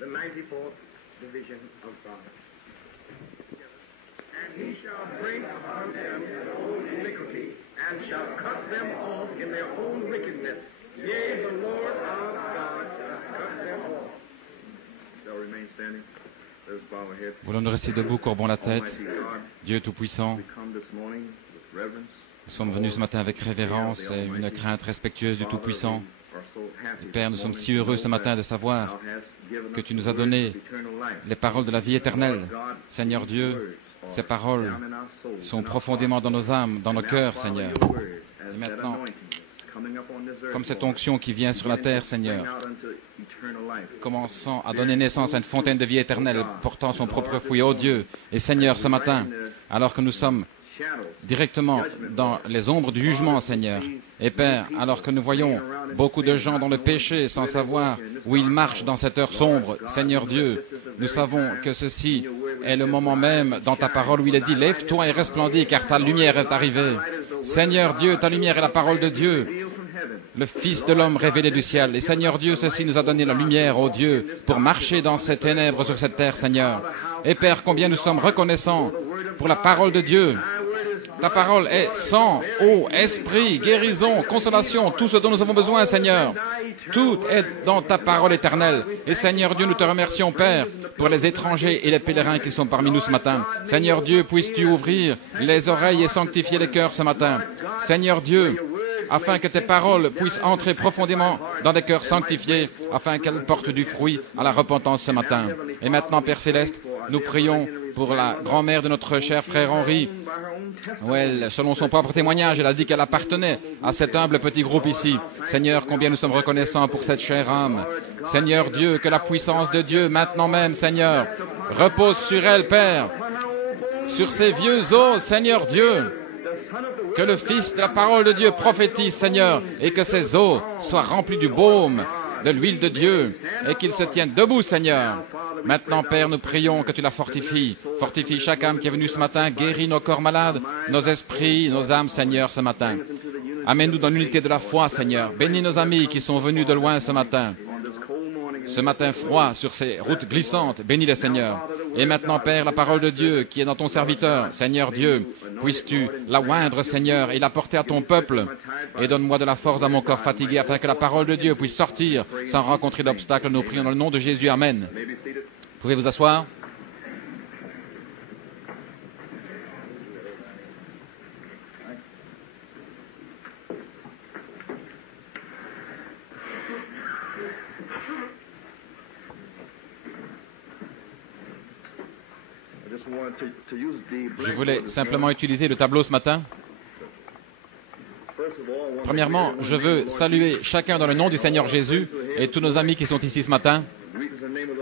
the 94th division of God. And he shall bring upon them their own iniquity, and shall cut them off in their own wickedness. Yea, the Lord our God shall cut them off. Shall remain standing. Let us bow our heads. Voulons-nous rester debout, courbons la tête. Almighty God, Dieu Tout-Puissant, we come this morning with reverence. nous sommes venus ce matin avec révérence et une crainte respectueuse du Tout-Puissant. Et Père, nous sommes si heureux ce matin de savoir que tu nous as donné les paroles de la vie éternelle. Seigneur Dieu, ces paroles sont profondément dans nos âmes, dans nos cœurs, Seigneur. Et maintenant, comme cette onction qui vient sur la terre, Seigneur, commençant à donner naissance à une fontaine de vie éternelle, portant son propre fruit, ô Dieu. Et Seigneur, ce matin, alors que nous sommes directement dans les ombres du jugement, Seigneur, et Père, alors que nous voyons beaucoup de gens dans le péché sans savoir où ils marchent dans cette heure sombre, Seigneur Dieu, nous savons que ceci est le moment même dans ta parole où il est dit « Lève-toi et resplendis, car ta lumière est arrivée. » Seigneur Dieu, ta lumière est la parole de Dieu, le Fils de l'homme révélé du ciel. Et Seigneur Dieu, ceci nous a donné la lumière, ô Dieu, pour marcher dans ces ténèbres sur cette terre, Seigneur. Et Père, combien nous sommes reconnaissants pour la parole de Dieu. Ta parole est sang, eau, esprit, guérison, consolation, tout ce dont nous avons besoin, Seigneur. Tout est dans ta parole éternelle. Et Seigneur Dieu, nous te remercions, Père, pour les étrangers et les pèlerins qui sont parmi nous ce matin. Seigneur Dieu, puisses-tu ouvrir les oreilles et sanctifier les cœurs ce matin. Seigneur Dieu, afin que tes paroles puissent entrer profondément dans des cœurs sanctifiés, afin qu'elles portent du fruit à la repentance ce matin. Et maintenant, Père Céleste, nous prions pour la grand-mère de notre cher frère Henri. Ouais, selon son propre témoignage, elle a dit qu'elle appartenait à cet humble petit groupe ici. Seigneur, combien nous sommes reconnaissants pour cette chère âme. Seigneur Dieu, que la puissance de Dieu, maintenant même, Seigneur, repose sur elle, Père, sur ces vieux os, Seigneur Dieu. Que le Fils de la parole de Dieu prophétise, Seigneur, et que ces os soient remplis du baume, de l'huile de Dieu, et qu'ils se tiennent debout, Seigneur. Maintenant, Père, nous prions que tu la fortifies. Fortifie chaque âme qui est venue ce matin, guéris nos corps malades, nos esprits, nos âmes, Seigneur, ce matin. Amène-nous dans l'unité de la foi, Seigneur. Bénis nos amis qui sont venus de loin ce matin. Ce matin froid, sur ces routes glissantes, bénis les Seigneur. Et maintenant, Père, la parole de Dieu qui est dans ton serviteur, Seigneur Dieu, puisses-tu la oindre, Seigneur, et la porter à ton peuple. Et donne-moi de la force dans mon corps fatigué, afin que la parole de Dieu puisse sortir sans rencontrer d'obstacles. Nous prions dans le nom de Jésus. Amen. Vous pouvez vous asseoir. Je voulais simplement utiliser le tableau ce matin. Premièrement, je veux saluer chacun dans le nom du Seigneur Jésus et tous nos amis qui sont ici ce matin.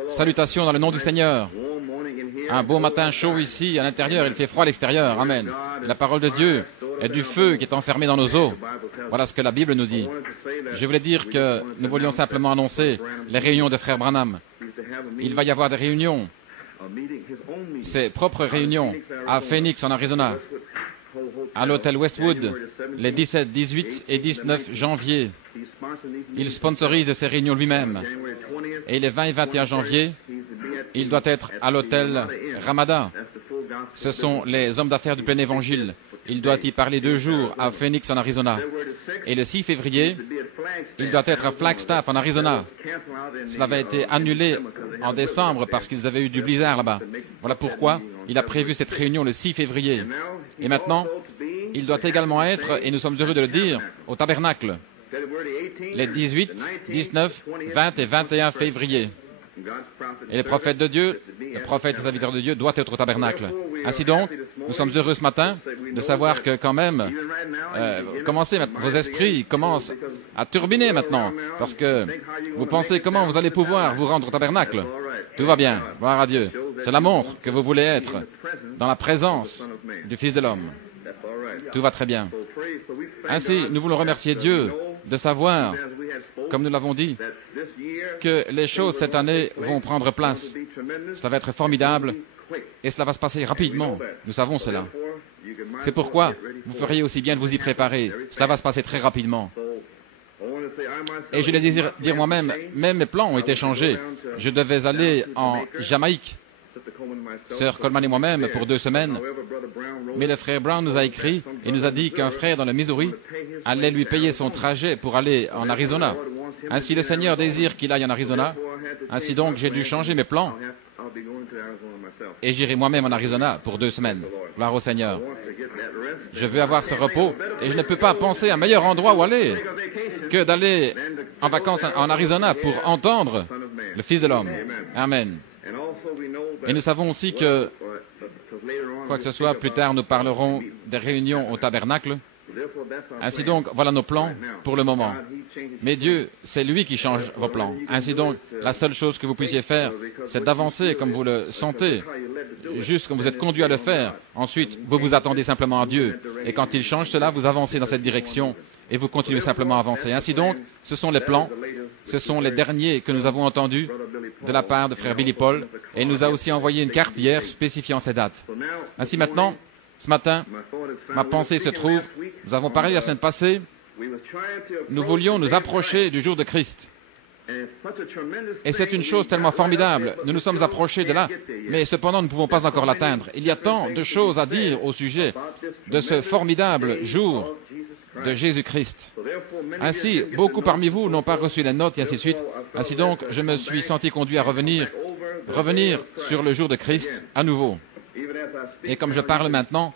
Salutations dans le nom du Seigneur. Un beau matin chaud ici, à l'intérieur, il fait froid à l'extérieur. Amen. La parole de Dieu est du feu qui est enfermé dans nos os. Voilà ce que la Bible nous dit. Je voulais dire que nous voulions simplement annoncer les réunions de Frère Branham. Il va y avoir des réunions, ses propres réunions, à Phoenix, en Arizona, à l'hôtel Westwood, les 17, 18 et 19 janvier. Il sponsorise ces réunions lui-même. Et les 20 et 21 janvier, il doit être à l'hôtel Ramada. Ce sont les hommes d'affaires du plein évangile. Il doit y parler 2 jours à Phoenix, en Arizona. Et le 6 février, il doit être à Flagstaff, en Arizona. Cela avait été annulé en décembre parce qu'ils avaient eu du blizzard là-bas. Voilà pourquoi il a prévu cette réunion le 6 février. Et maintenant, il doit également être, et nous sommes heureux de le dire, au tabernacle, les 18, 19, 20 et 21 février. Et les prophètes de Dieu, le prophète et serviteur de Dieu doit être au tabernacle. Ainsi donc, nous sommes heureux ce matin de savoir que quand même, vos esprits commencent à turbiner maintenant, parce que vous pensez comment vous allez pouvoir vous rendre au tabernacle. Tout va bien, gloire à Dieu. Cela montre que vous voulez être dans la présence du Fils de l'homme. Tout va très bien. Ainsi, nous voulons remercier Dieu de savoir, comme nous l'avons dit, que les choses cette année vont prendre place. Cela va être formidable et cela va se passer rapidement. Nous savons cela. C'est pourquoi vous feriez aussi bien de vous y préparer. Cela va se passer très rapidement. Et je le désire dire moi-même, même mes plans ont été changés. Je devais aller en Jamaïque, Sœur Coleman et moi-même, pour 2 semaines. Mais le frère Brown nous a écrit et nous a dit qu'un frère dans le Missouri allait lui payer son trajet pour aller en Arizona. Ainsi le Seigneur désire qu'il aille en Arizona. Ainsi donc, j'ai dû changer mes plans et j'irai moi-même en Arizona pour 2 semaines. Gloire au Seigneur. Je veux avoir ce repos et je ne peux pas penser à un meilleur endroit où aller que d'aller en vacances en Arizona pour entendre le Fils de l'homme. Amen. Et nous savons aussi que, quoi que ce soit, plus tard nous parlerons des réunions au tabernacle. Ainsi donc, voilà nos plans pour le moment. Mais Dieu, c'est lui qui change vos plans. Ainsi donc, la seule chose que vous puissiez faire, c'est d'avancer comme vous le sentez, juste comme vous êtes conduit à le faire. Ensuite, vous vous attendez simplement à Dieu. Et quand il change cela, vous avancez dans cette direction et vous continuez simplement à avancer. Ainsi donc, ce sont les plans, ce sont les derniers que nous avons entendus de la part de frère Billy Paul. Et il nous a aussi envoyé une carte hier spécifiant ces dates. Ainsi maintenant, ce matin, ma pensée se trouve, nous avons parlé la semaine passée, nous voulions nous approcher du jour de Christ. Et c'est une chose tellement formidable. Nous nous sommes approchés de là, mais cependant nous ne pouvons pas encore l'atteindre. Il y a tant de choses à dire au sujet de ce formidable jour de Jésus-Christ. Ainsi, beaucoup parmi vous n'ont pas reçu les notes et ainsi de suite. Ainsi donc, je me suis senti conduit à revenir sur le jour de Christ à nouveau. Et comme je parle maintenant,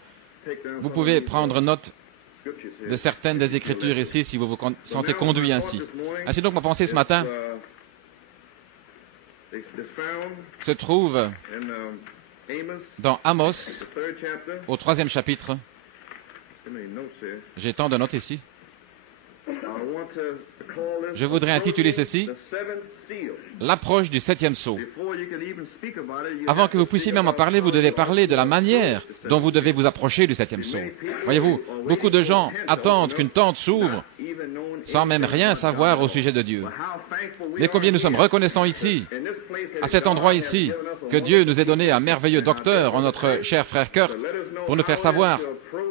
vous pouvez prendre note de certaines des Écritures ici si vous vous sentez conduit ainsi. Ainsi donc, ma pensée ce matin se trouve dans Amos, au 3e chapitre. J'ai tant de notes ici. Je voudrais intituler ceci « L'approche du 7e sceau ». Avant que vous puissiez même en parler, vous devez parler de la manière dont vous devez vous approcher du 7e sceau. Voyez-vous, beaucoup de gens attendent qu'une tente s'ouvre sans même rien savoir au sujet de Dieu. Mais combien nous sommes reconnaissants ici, à cet endroit ici, que Dieu nous ait donné un merveilleux docteur en notre cher frère Kurt pour nous faire savoir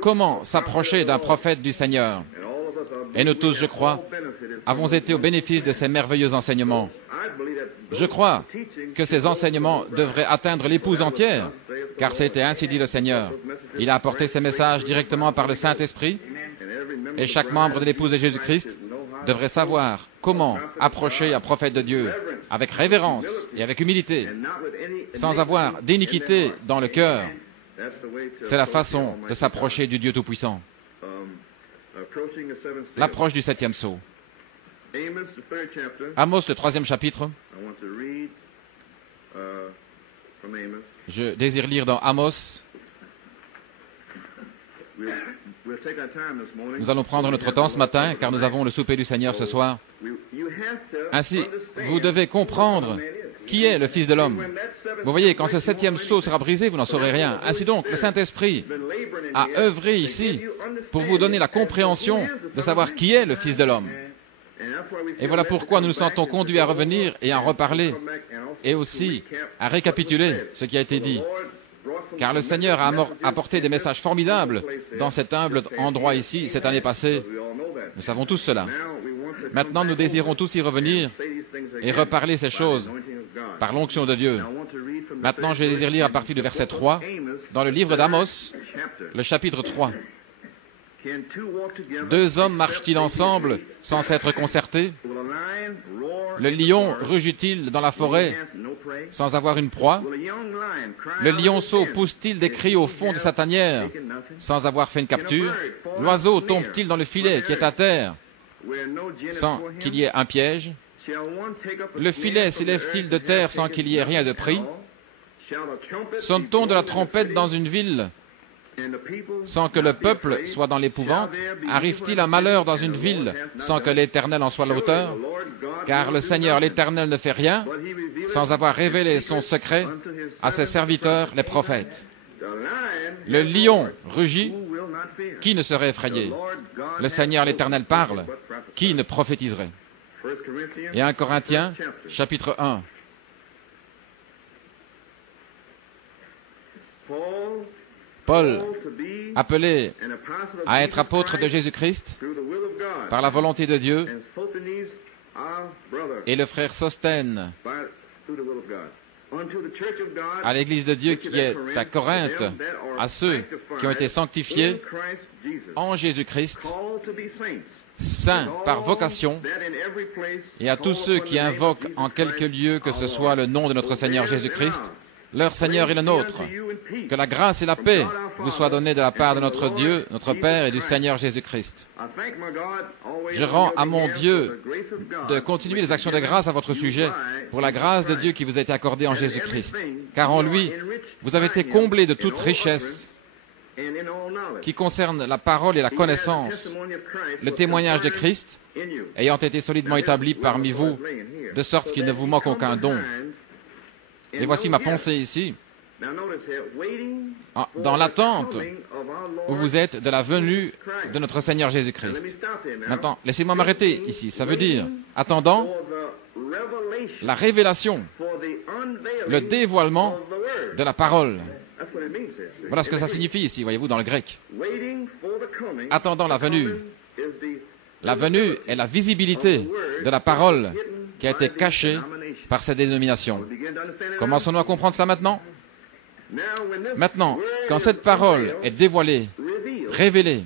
comment s'approcher d'un prophète du Seigneur. Et nous tous, je crois, avons été au bénéfice de ces merveilleux enseignements. Je crois que ces enseignements devraient atteindre l'épouse entière, car c'était ainsi dit le Seigneur. Il a apporté ces messages directement par le Saint-Esprit, et chaque membre de l'épouse de Jésus-Christ devrait savoir comment approcher un prophète de Dieu avec révérence et avec humilité, sans avoir d'iniquité dans le cœur. C'est la façon de s'approcher du Dieu Tout-Puissant. L'approche du 7e sceau. Amos, le 3e chapitre. Je désire lire dans Amos. Nous allons prendre notre temps ce matin, car nous avons le souper du Seigneur ce soir. Ainsi, vous devez comprendre qui est le Fils de l'homme. Vous voyez, quand ce 7e sceau sera brisé, vous n'en saurez rien. Ainsi donc, le Saint-Esprit a œuvré ici pour vous donner la compréhension de savoir qui est le Fils de l'homme. Et voilà pourquoi nous nous sentons conduits à revenir et à en reparler, et aussi à récapituler ce qui a été dit. Car le Seigneur a apporté des messages formidables dans cet humble endroit ici, cette année passée. Nous savons tous cela. Maintenant, nous désirons tous y revenir et reparler ces choses par l'onction de Dieu. Maintenant, je désire lire à partir du verset 3, dans le livre d'Amos, le chapitre 3. 2 hommes marchent-ils ensemble sans s'être concertés? Le lion rugit-il dans la forêt sans avoir une proie? Le lionceau pousse-t-il des cris au fond de sa tanière sans avoir fait une capture? L'oiseau tombe-t-il dans le filet qui est à terre sans qu'il y ait un piège? Le filet s'élève-t-il de terre sans qu'il y ait rien de pris? Sonne-t-on de la trompette dans une ville sans que le peuple soit dans l'épouvante? Arrive-t-il un malheur dans une ville sans que l'Éternel en soit l'auteur? Car le Seigneur l'Éternel ne fait rien sans avoir révélé son secret à ses serviteurs, les prophètes. Le lion rugit, qui ne serait effrayé? Le Seigneur l'Éternel parle, qui ne prophétiserait? Et 1 Corinthiens, chapitre 1. Paul, appelé à être apôtre de Jésus-Christ par la volonté de Dieu, et le frère Sostène à l'Église de Dieu qui est à Corinthe, à ceux qui ont été sanctifiés en Jésus-Christ, saints par vocation, et à tous ceux qui invoquent en quelque lieu que ce soit le nom de notre Seigneur Jésus-Christ, leur Seigneur et le nôtre. Que la grâce et la paix vous soient données de la part de notre Dieu, notre Père et du Seigneur Jésus-Christ. Je rends à mon Dieu de continuer les actions de grâce à votre sujet pour la grâce de Dieu qui vous a été accordée en Jésus-Christ. Car en lui, vous avez été comblés de toute richesse qui concerne la parole et la connaissance, le témoignage de Christ, ayant été solidement établi parmi vous, de sorte qu'il ne vous manque aucun don. Et voici ma pensée ici, dans l'attente où vous êtes de la venue de notre Seigneur Jésus-Christ. Maintenant, laissez-moi m'arrêter ici. Ça veut dire, attendant la révélation, le dévoilement de la parole. Voilà ce que ça signifie ici, voyez-vous, dans le grec. Attendant la venue. La venue est la visibilité de la parole qui a été cachée par ces dénominations. Commençons-nous à comprendre ça maintenant? Maintenant, quand cette parole est dévoilée, révélée,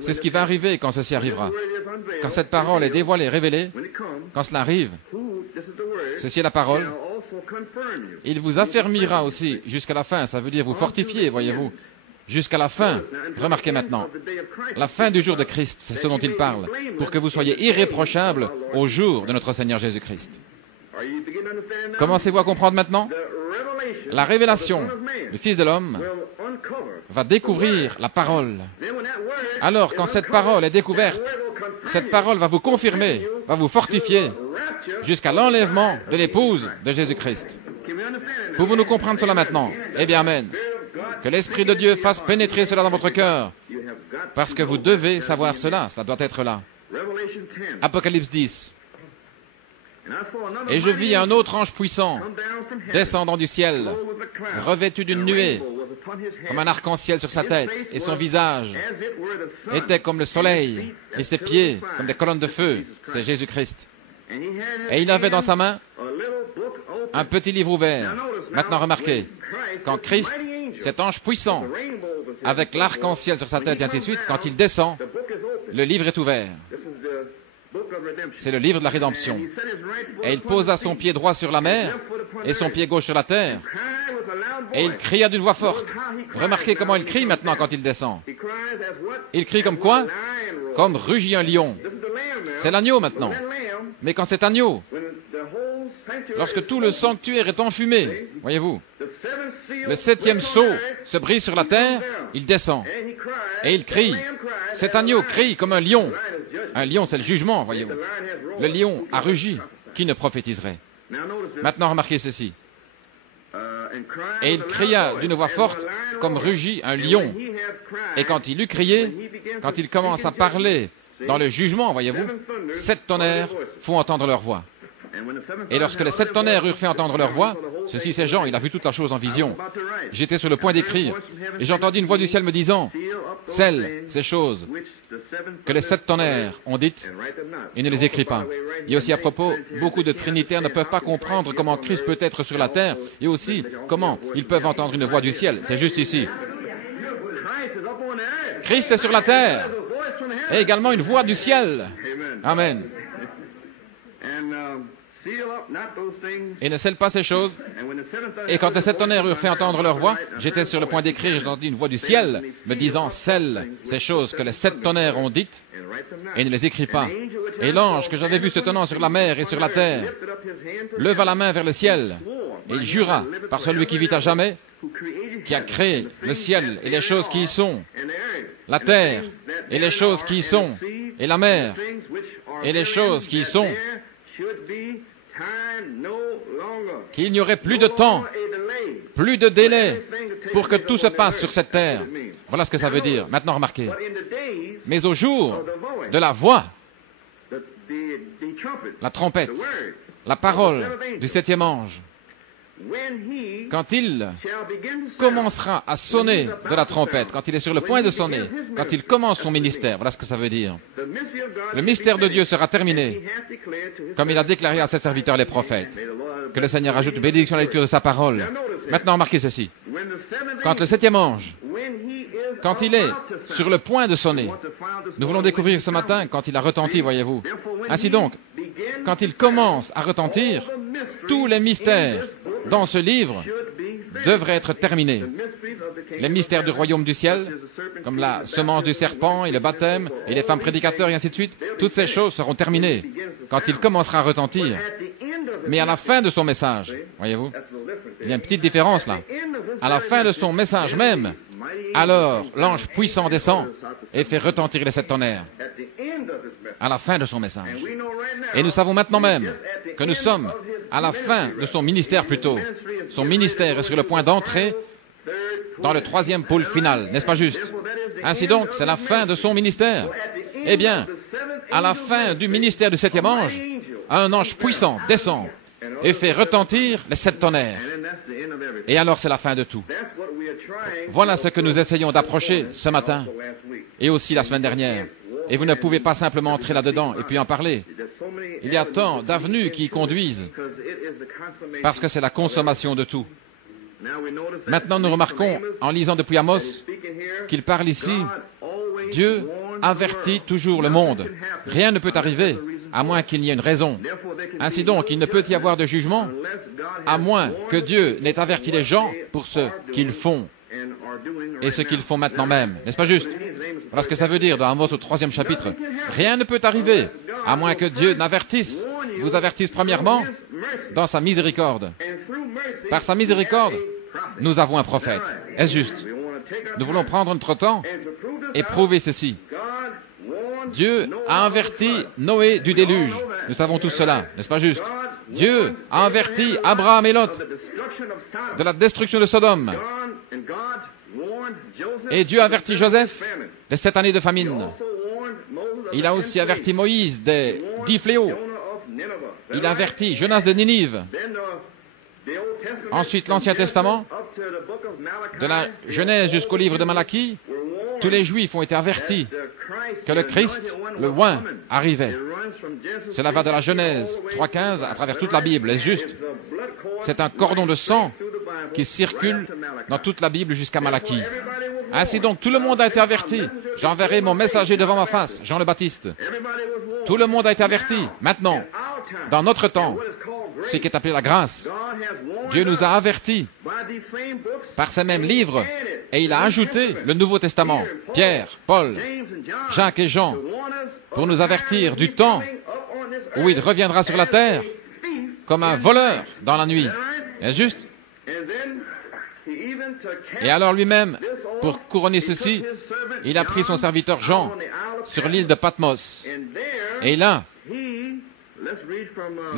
c'est ce qui va arriver quand ceci arrivera. Quand cette parole est dévoilée, révélée, quand cela arrive, ceci est la parole, il vous affermira aussi jusqu'à la fin, ça veut dire vous fortifier, voyez-vous, jusqu'à la fin. Remarquez maintenant, la fin du jour de Christ, c'est ce dont il parle, pour que vous soyez irréprochables au jour de notre Seigneur Jésus-Christ. Commencez-vous à comprendre maintenant? La révélation du Fils de l'homme va découvrir la parole. Alors, quand cette parole est découverte, cette parole va vous confirmer, va vous fortifier jusqu'à l'enlèvement de l'épouse de Jésus-Christ. Pouvons-nous comprendre cela maintenant? Eh bien, amen. Que l'Esprit de Dieu fasse pénétrer cela dans votre cœur, parce que vous devez savoir cela, cela doit être là. Apocalypse 10. Et je vis un autre ange puissant descendant du ciel, revêtu d'une nuée, comme un arc-en-ciel sur sa tête, et son visage était comme le soleil, et ses pieds comme des colonnes de feu. C'est Jésus-Christ. Et il avait dans sa main un petit livre ouvert. Maintenant remarquez, quand Christ, cet ange puissant, avec l'arc-en-ciel sur sa tête et ainsi de suite, quand il descend, le livre est ouvert. C'est le livre de la rédemption. Et il posa son pied droit sur la mer et son pied gauche sur la terre. Et il cria d'une voix forte. Remarquez comment il crie maintenant quand il descend. Il crie comme quoi? Comme rugit un lion. C'est l'agneau maintenant. Mais quand cet agneau, lorsque tout le sanctuaire est enfumé, voyez-vous, le 7e sceau se brise sur la terre, il descend. Et il crie. Cet agneau crie comme un lion. Un lion, c'est le jugement, voyez-vous. Le lion a rugi. Qui ne prophétiserait? Maintenant, remarquez ceci. Et il cria d'une voix forte, comme rugit un lion. Et quand il eut crié, quand il commence à parler dans le jugement, voyez-vous, 7 tonnerres font entendre leur voix. Et lorsque les 7 tonnerres eurent fait entendre leur voix, ceci c'est Jean, il a vu toute la chose en vision. J'étais sur le point d'écrire, et j'entendis une voix du ciel me disant, scelle ces choses que les 7 tonnerres ont dites, et ne les écris pas. Et aussi à propos, beaucoup de trinitaires ne peuvent pas comprendre comment Christ peut être sur la terre, et aussi comment ils peuvent entendre une voix du ciel. C'est juste ici. Christ est sur la terre, et également une voix du ciel. Amen. Et ne scelle pas ces choses. Et quand les 7 tonnerres eurent fait entendre leur voix, j'étais sur le point d'écrire et j'entendis une voix du ciel me disant, scelle ces choses que les 7 tonnerres ont dites et ne les écris pas. Et l'ange que j'avais vu se tenant sur la mer et sur la terre leva la main vers le ciel et il jura par celui qui vit à jamais, qui a créé le ciel et les choses qui y sont, la terre et les choses qui y sont, et la mer et les choses qui y sont, qu'il n'y aurait plus de temps, plus de délai pour que tout se passe sur cette terre. Voilà ce que ça veut dire. Maintenant, remarquez. Mais au jour de la voix, la trompette, la parole du 7e ange, quand il commencera à sonner de la trompette, quand il est sur le point de sonner, quand il commence son ministère, voilà ce que ça veut dire. Le mystère de Dieu sera terminé, comme il a déclaré à ses serviteurs les prophètes. Que le Seigneur ajoute bénédiction à la lecture de sa parole. Maintenant, remarquez ceci. Quand le septième ange, quand il est sur le point de sonner, nous voulons découvrir ce matin quand il a retenti, voyez-vous. Ainsi donc, quand il commence à retentir, tous les mystères dans ce livre devraient être terminés. Les mystères du royaume du ciel, comme la semence du serpent et le baptême et les femmes prédicateurs et ainsi de suite, toutes ces choses seront terminées quand il commencera à retentir. Mais à la fin de son message, voyez-vous, il y a une petite différence là. À la fin de son message même, alors l'ange puissant descend et fait retentir les sept tonnerres. À la fin de son message. Et nous savons maintenant même que nous sommes à la fin de son ministère plutôt. Son ministère est sur le point d'entrer dans le troisième pôle final, n'est-ce pas juste? Ainsi donc, c'est la fin de son ministère. Eh bien, à la fin du ministère du septième ange, un ange puissant descend et fait retentir les sept tonnerres. Et alors c'est la fin de tout. Voilà ce que nous essayons d'approcher ce matin et aussi la semaine dernière. Et vous ne pouvez pas simplement entrer là-dedans et puis en parler. Il y a tant d'avenues qui y conduisent parce que c'est la consommation de tout. Maintenant, nous remarquons, en lisant depuis Amos, qu'il parle ici, Dieu avertit toujours le monde. Rien ne peut arriver à moins qu'il n'y ait une raison. Ainsi donc, il ne peut y avoir de jugement à moins que Dieu n'ait averti les gens pour ce qu'ils font et ce qu'ils font maintenant même. N'est-ce pas juste? Voilà ce que ça veut dire dans Amos au 3e chapitre. Rien ne peut arriver à moins que Dieu vous avertisse premièrement dans sa miséricorde. Par sa miséricorde, nous avons un prophète. Est-ce juste? Nous voulons prendre notre temps et prouver ceci. Dieu a averti Noé du déluge. Nous savons tous cela, n'est-ce pas juste? Dieu a averti Abraham et Lot de la destruction de Sodome. Et Dieu a averti Joseph des 7 années de famine. Il a aussi averti Moïse des 10 fléaux. Il a averti Jonas de Ninive. Ensuite, l'Ancien Testament, de la Genèse jusqu'au livre de Malachie, tous les Juifs ont été avertis que le Christ, le oint, arrivait. Cela va de la Genèse 3.15 à travers toute la Bible, est-ce juste? C'est un cordon de sang qui circule dans toute la Bible jusqu'à Malachie. Ainsi donc, tout le monde a été averti. J'enverrai mon messager devant ma face, Jean le Baptiste. Tout le monde a été averti. Maintenant, dans notre temps, ce qui est appelé la grâce, Dieu nous a avertis par ces mêmes livres et il a ajouté le Nouveau Testament, Pierre, Paul, Jacques et Jean, pour nous avertir du temps où il reviendra sur la terre comme un voleur dans la nuit. Est-ce juste? Et alors lui-même, pour couronner ceci, il a pris son serviteur Jean sur l'île de Patmos. Et là,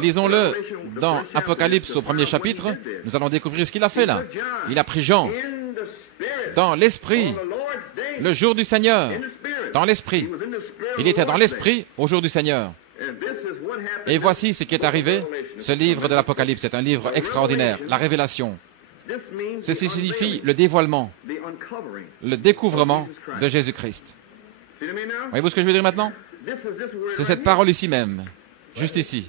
lisons-le dans Apocalypse au 1er chapitre, nous allons découvrir ce qu'il a fait là. Il a pris Jean dans l'esprit, le jour du Seigneur, dans l'esprit. Il était dans l'esprit au jour du Seigneur. Et voici ce qui est arrivé. Ce livre de l'Apocalypse est un livre extraordinaire, la révélation. Ceci signifie le dévoilement, le découvrement de Jésus-Christ. Voyez-vous ce que je veux dire maintenant? C'est cette parole ici même, juste ici.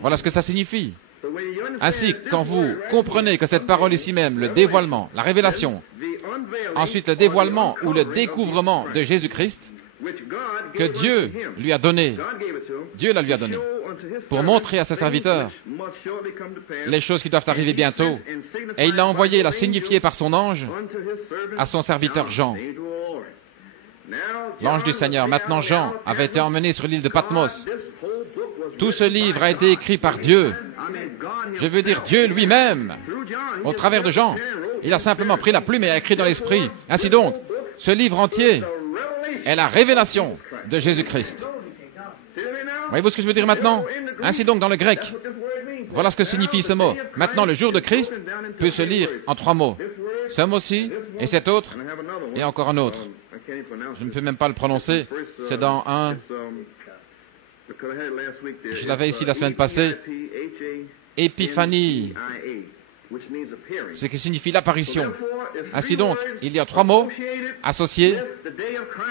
Voilà ce que ça signifie. Ainsi, quand vous comprenez que cette parole ici même, le dévoilement, la révélation, ensuite le dévoilement ou le découvrement de Jésus-Christ, que Dieu lui a donné, Dieu la lui a donné, pour montrer à ses serviteurs les choses qui doivent arriver bientôt. Et il l'a envoyé, l'a signifié par son ange à son serviteur Jean. L'ange du Seigneur. Maintenant, Jean avait été emmené sur l'île de Patmos. Tout ce livre a été écrit par Dieu. Je veux dire Dieu lui-même, au travers de Jean. Il a simplement pris la plume et a écrit dans l'esprit. Ainsi donc, ce livre entier est la révélation de Jésus-Christ. Voyez-vous ce que je veux dire maintenant? Ainsi donc, dans le grec, voilà ce que signifie ce mot. Maintenant, le jour de Christ peut se lire en 3 mots. Ce mot-ci, et cet autre, et encore un autre. Je ne peux même pas le prononcer. C'est dans un... Je l'avais ici la semaine passée. Épiphanie. ce qui signifie l'apparition. Ainsi donc, il y a 3 mots associés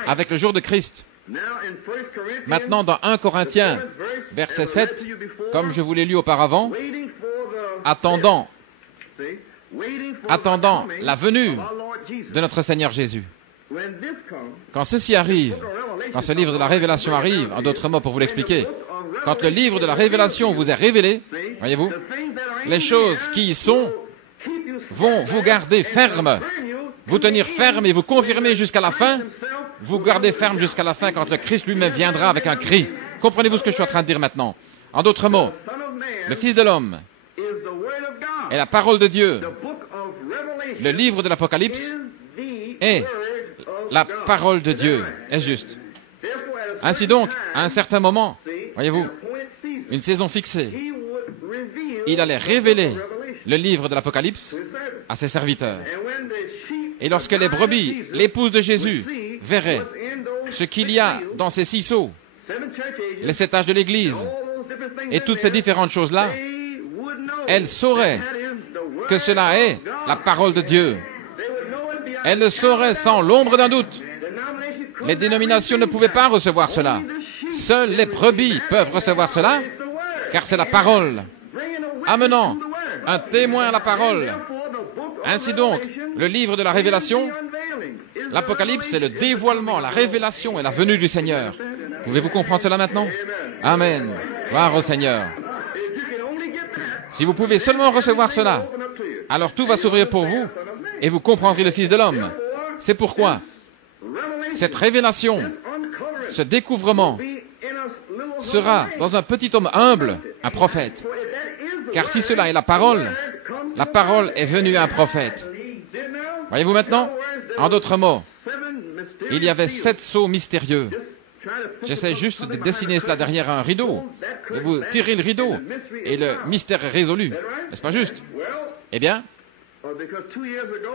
avec le jour de Christ. Maintenant, dans 1 Corinthiens, verset 7, comme je vous l'ai lu auparavant, attendant la venue de notre Seigneur Jésus. Quand ceci arrive, quand ce livre de la Révélation arrive, en d'autres mots pour vous l'expliquer, quand le livre de la Révélation vous est révélé, voyez-vous, les choses qui y sont vont vous garder ferme, vous tenir ferme et vous confirmer jusqu'à la fin, vous garder ferme jusqu'à la fin quand le Christ lui-même viendra avec un cri. Comprenez-vous ce que je suis en train de dire maintenant? En d'autres mots, le Fils de l'homme est la parole de Dieu. Le livre de l'Apocalypse est la parole de Dieu. Est-ce juste? Ainsi donc, à un certain moment, voyez-vous, une saison fixée, il allait révéler le livre de l'Apocalypse à ses serviteurs. Et lorsque les brebis, l'épouse de Jésus, verraient ce qu'il y a dans ces 6 sceaux, les 7 âges de l'Église, et toutes ces différentes choses-là, elles sauraient que cela est la parole de Dieu. Elles le sauraient sans l'ombre d'un doute. Les dénominations ne pouvaient pas recevoir cela. Seules les brebis peuvent recevoir cela, car c'est la parole, amenant un témoin à la parole. Ainsi donc, le livre de la Révélation, l'Apocalypse, c'est le dévoilement, la révélation et la venue du Seigneur. Pouvez-vous comprendre cela maintenant? Amen. Gloire au Seigneur. Si vous pouvez seulement recevoir cela, alors tout va s'ouvrir pour vous et vous comprendrez le Fils de l'homme. C'est pourquoi cette révélation, ce découvrement, sera dans un petit homme humble, un prophète. Car si cela est la parole est venue à un prophète. Voyez-vous maintenant? En d'autres mots, il y avait 7 sceaux mystérieux. J'essaie juste de dessiner cela derrière un rideau. Et vous tirez le rideau et le mystère est résolu. N'est-ce pas juste? Eh bien,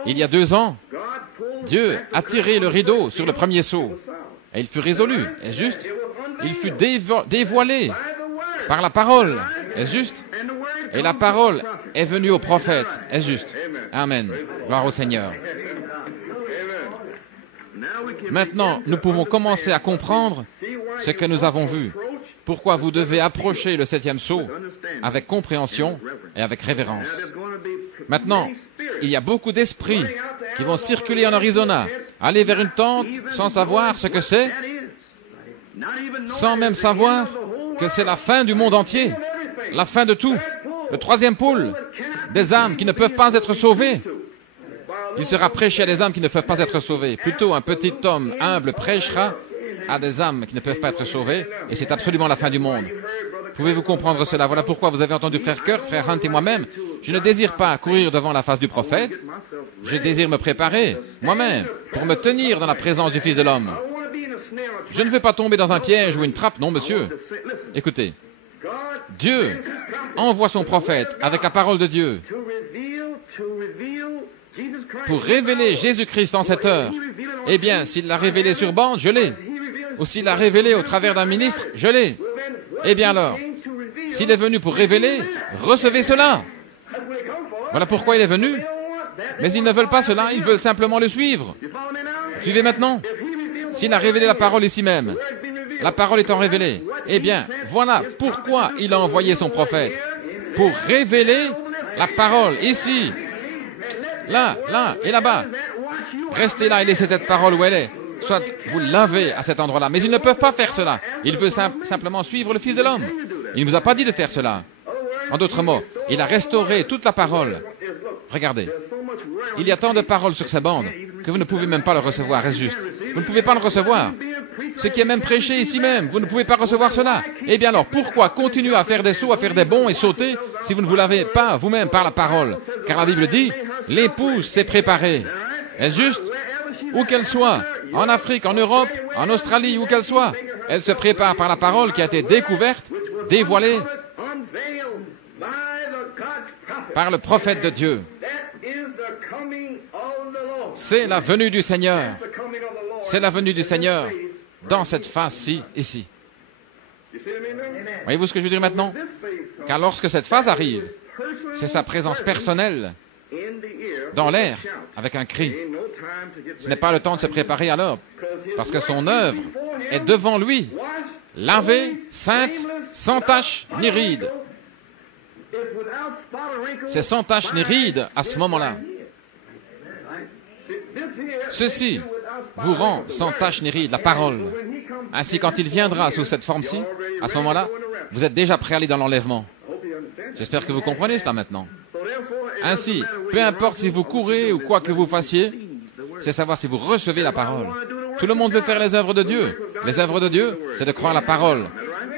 il y a 2 ans, Dieu a tiré le rideau sur le premier sceau. Et il fut résolu. Est-ce juste? Il fut dévoilé par la parole. Est-ce juste? Et la parole est venue au prophète. Est-ce juste? Amen. Gloire au Seigneur. Maintenant, nous pouvons commencer à comprendre ce que nous avons vu. Pourquoi vous devez approcher le 7e sceau avec compréhension et avec révérence. Maintenant, il y a beaucoup d'esprits qui vont circuler en Arizona, aller vers une tente sans savoir ce que c'est, sans même savoir que c'est la fin du monde entier, la fin de tout, le 3e pôle, des âmes qui ne peuvent pas être sauvées. Il sera prêché à des âmes qui ne peuvent pas être sauvées. Plutôt, un petit homme humble prêchera à des âmes qui ne peuvent pas être sauvées, et c'est absolument la fin du monde. Pouvez-vous comprendre cela? Voilà pourquoi vous avez entendu frère Kirk, frère Hunt et moi-même. Je ne désire pas courir devant la face du prophète. Je désire me préparer, moi-même, pour me tenir dans la présence du Fils de l'homme. Je ne veux pas tomber dans un piège ou une trappe, non, monsieur. Écoutez, Dieu envoie son prophète avec la parole de Dieu pour révéler Jésus-Christ en cette heure. Eh bien, s'il l'a révélé sur bande, je l'ai. Ou s'il l'a révélé au travers d'un ministre, je l'ai. Eh bien alors, s'il est venu pour révéler, recevez cela. Voilà pourquoi il est venu. Mais ils ne veulent pas cela, ils veulent simplement le suivre. Suivez maintenant. S'il a révélé la parole ici même, la parole étant révélée, eh bien, voilà pourquoi il a envoyé son prophète. Pour révéler la parole ici, là, là et là-bas. Restez là et laissez cette parole où elle est. Soit vous l'avez à cet endroit-là. Mais ils ne peuvent pas faire cela. Ils veulent simplement suivre le Fils de l'homme. Il ne vous a pas dit de faire cela. En d'autres mots, il a restauré toute la parole. Regardez. Il y a tant de paroles sur ces bandes que vous ne pouvez même pas le recevoir. Est-ce juste? Vous ne pouvez pas le recevoir. Ce qui est même prêché ici même, vous ne pouvez pas recevoir cela. Eh bien alors, pourquoi continuer à faire des sauts, à faire des bonds et sauter si vous ne vous l'avez pas vous-même par la parole? Car la Bible dit, l'épouse s'est préparée. Est-ce juste? Où qu'elle soit, en Afrique, en Europe, en Australie, où qu'elle soit, elle se prépare par la parole qui a été découverte, dévoilée par le prophète de Dieu. C'est la venue du Seigneur. C'est la venue du Seigneur dans cette phase-ci, ici. Voyez-vous ce que je veux dire maintenant? Car lorsque cette phase arrive, c'est sa présence personnelle dans l'air avec un cri. Ce n'est pas le temps de se préparer alors, parce que son œuvre est devant lui, lavée, sainte, sans tache ni ride. C'est sans tache ni ride à ce moment-là. Ceci vous rend sans tache ni ride, la parole. Ainsi, quand il viendra sous cette forme-ci, à ce moment-là, vous êtes déjà prêt à aller dans l'enlèvement. J'espère que vous comprenez cela maintenant. Ainsi, peu importe si vous courez ou quoi que vous fassiez, c'est savoir si vous recevez la parole. Tout le monde veut faire les œuvres de Dieu. Les œuvres de Dieu, c'est de croire la parole.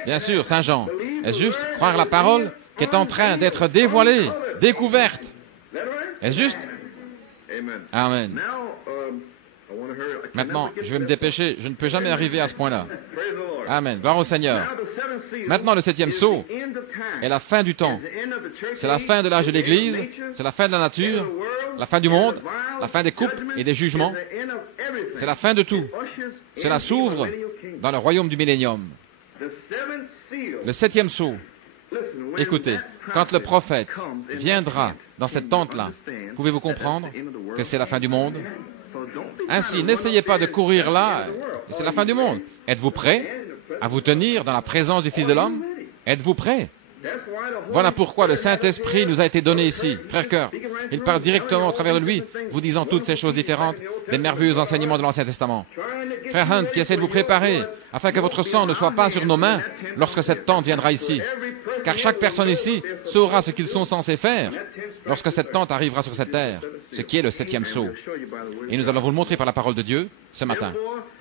Bien sûr, Saint Jean, est-ce juste croire la parole qui est en train d'être dévoilée, découverte? Est-ce juste? Amen. Maintenant, je vais me dépêcher. Je ne peux jamais arriver à ce point-là. Amen. Gloire au Seigneur. Maintenant, le 7e sceau est la fin du temps. C'est la fin de l'âge de l'Église. C'est la fin de la nature. La fin du monde. La fin des couples et des jugements. C'est la fin de tout. Cela s'ouvre dans le royaume du millénium. Le 7e sceau. Écoutez, quand le prophète viendra dans cette tente-là, pouvez-vous comprendre que c'est la fin du monde? Ainsi, n'essayez pas de courir là, c'est la fin du monde. Êtes-vous prêt à vous tenir dans la présence du Fils de l'homme? Êtes-vous prêt? Voilà pourquoi le Saint-Esprit nous a été donné ici. Frère Cœur, il parle directement au travers de lui, vous disant toutes ces choses différentes, des merveilleux enseignements de l'Ancien Testament. Frère Hunt, qui essaie de vous préparer, afin que votre sang ne soit pas sur nos mains lorsque cette tente viendra ici. Car chaque personne ici saura ce qu'ils sont censés faire lorsque cette tente arrivera sur cette terre, ce qui est le 7e sceau. Et nous allons vous le montrer par la parole de Dieu ce matin.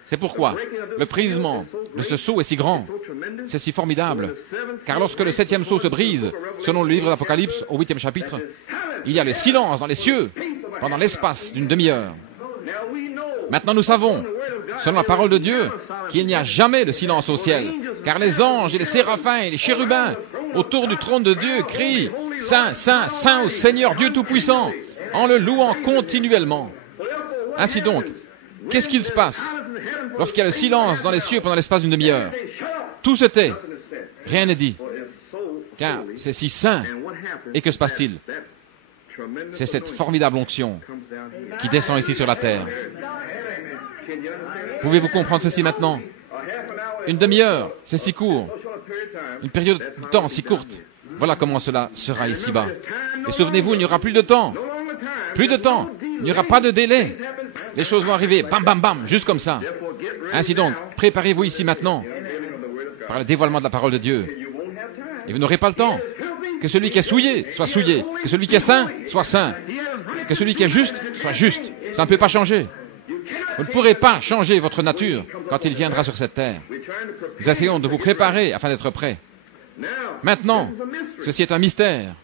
C'est pourquoi le brisement de ce sceau est si grand, c'est si formidable, car lorsque le 7e sceau se brise, selon le livre d'Apocalypse au 8e chapitre, il y a le silence dans les cieux pendant l'espace d'une demi-heure. Maintenant nous savons, selon la parole de Dieu, qu'il n'y a jamais de silence au ciel, car les anges et les séraphins et les chérubins autour du trône de Dieu crient « Saint, Saint, Saint au Seigneur Dieu Tout-Puissant » en le louant continuellement. Ainsi donc, qu'est-ce qu'il se passe lorsqu'il y a le silence dans les cieux pendant l'espace d'une demi-heure? Tout se tait, rien n'est dit, car c'est si saint. Et que se passe-t-il? C'est cette formidable onction qui descend ici sur la terre. Pouvez-vous comprendre ceci maintenant? Une demi-heure, c'est si court. Une période de temps si courte. Voilà comment cela sera ici-bas. Et souvenez-vous, il n'y aura plus de temps. Plus de temps. Il n'y aura pas de délai. Les choses vont arriver, bam, bam, bam, juste comme ça. Ainsi donc, préparez-vous ici maintenant, par le dévoilement de la parole de Dieu. Et vous n'aurez pas le temps. Que celui qui est souillé soit souillé. Que celui qui est saint soit saint. Que celui qui est juste soit juste. Ça ne peut pas changer. Vous ne pourrez pas changer votre nature quand il viendra sur cette terre. Nous essayons de vous préparer afin d'être prêts. Maintenant, ceci est un mystère.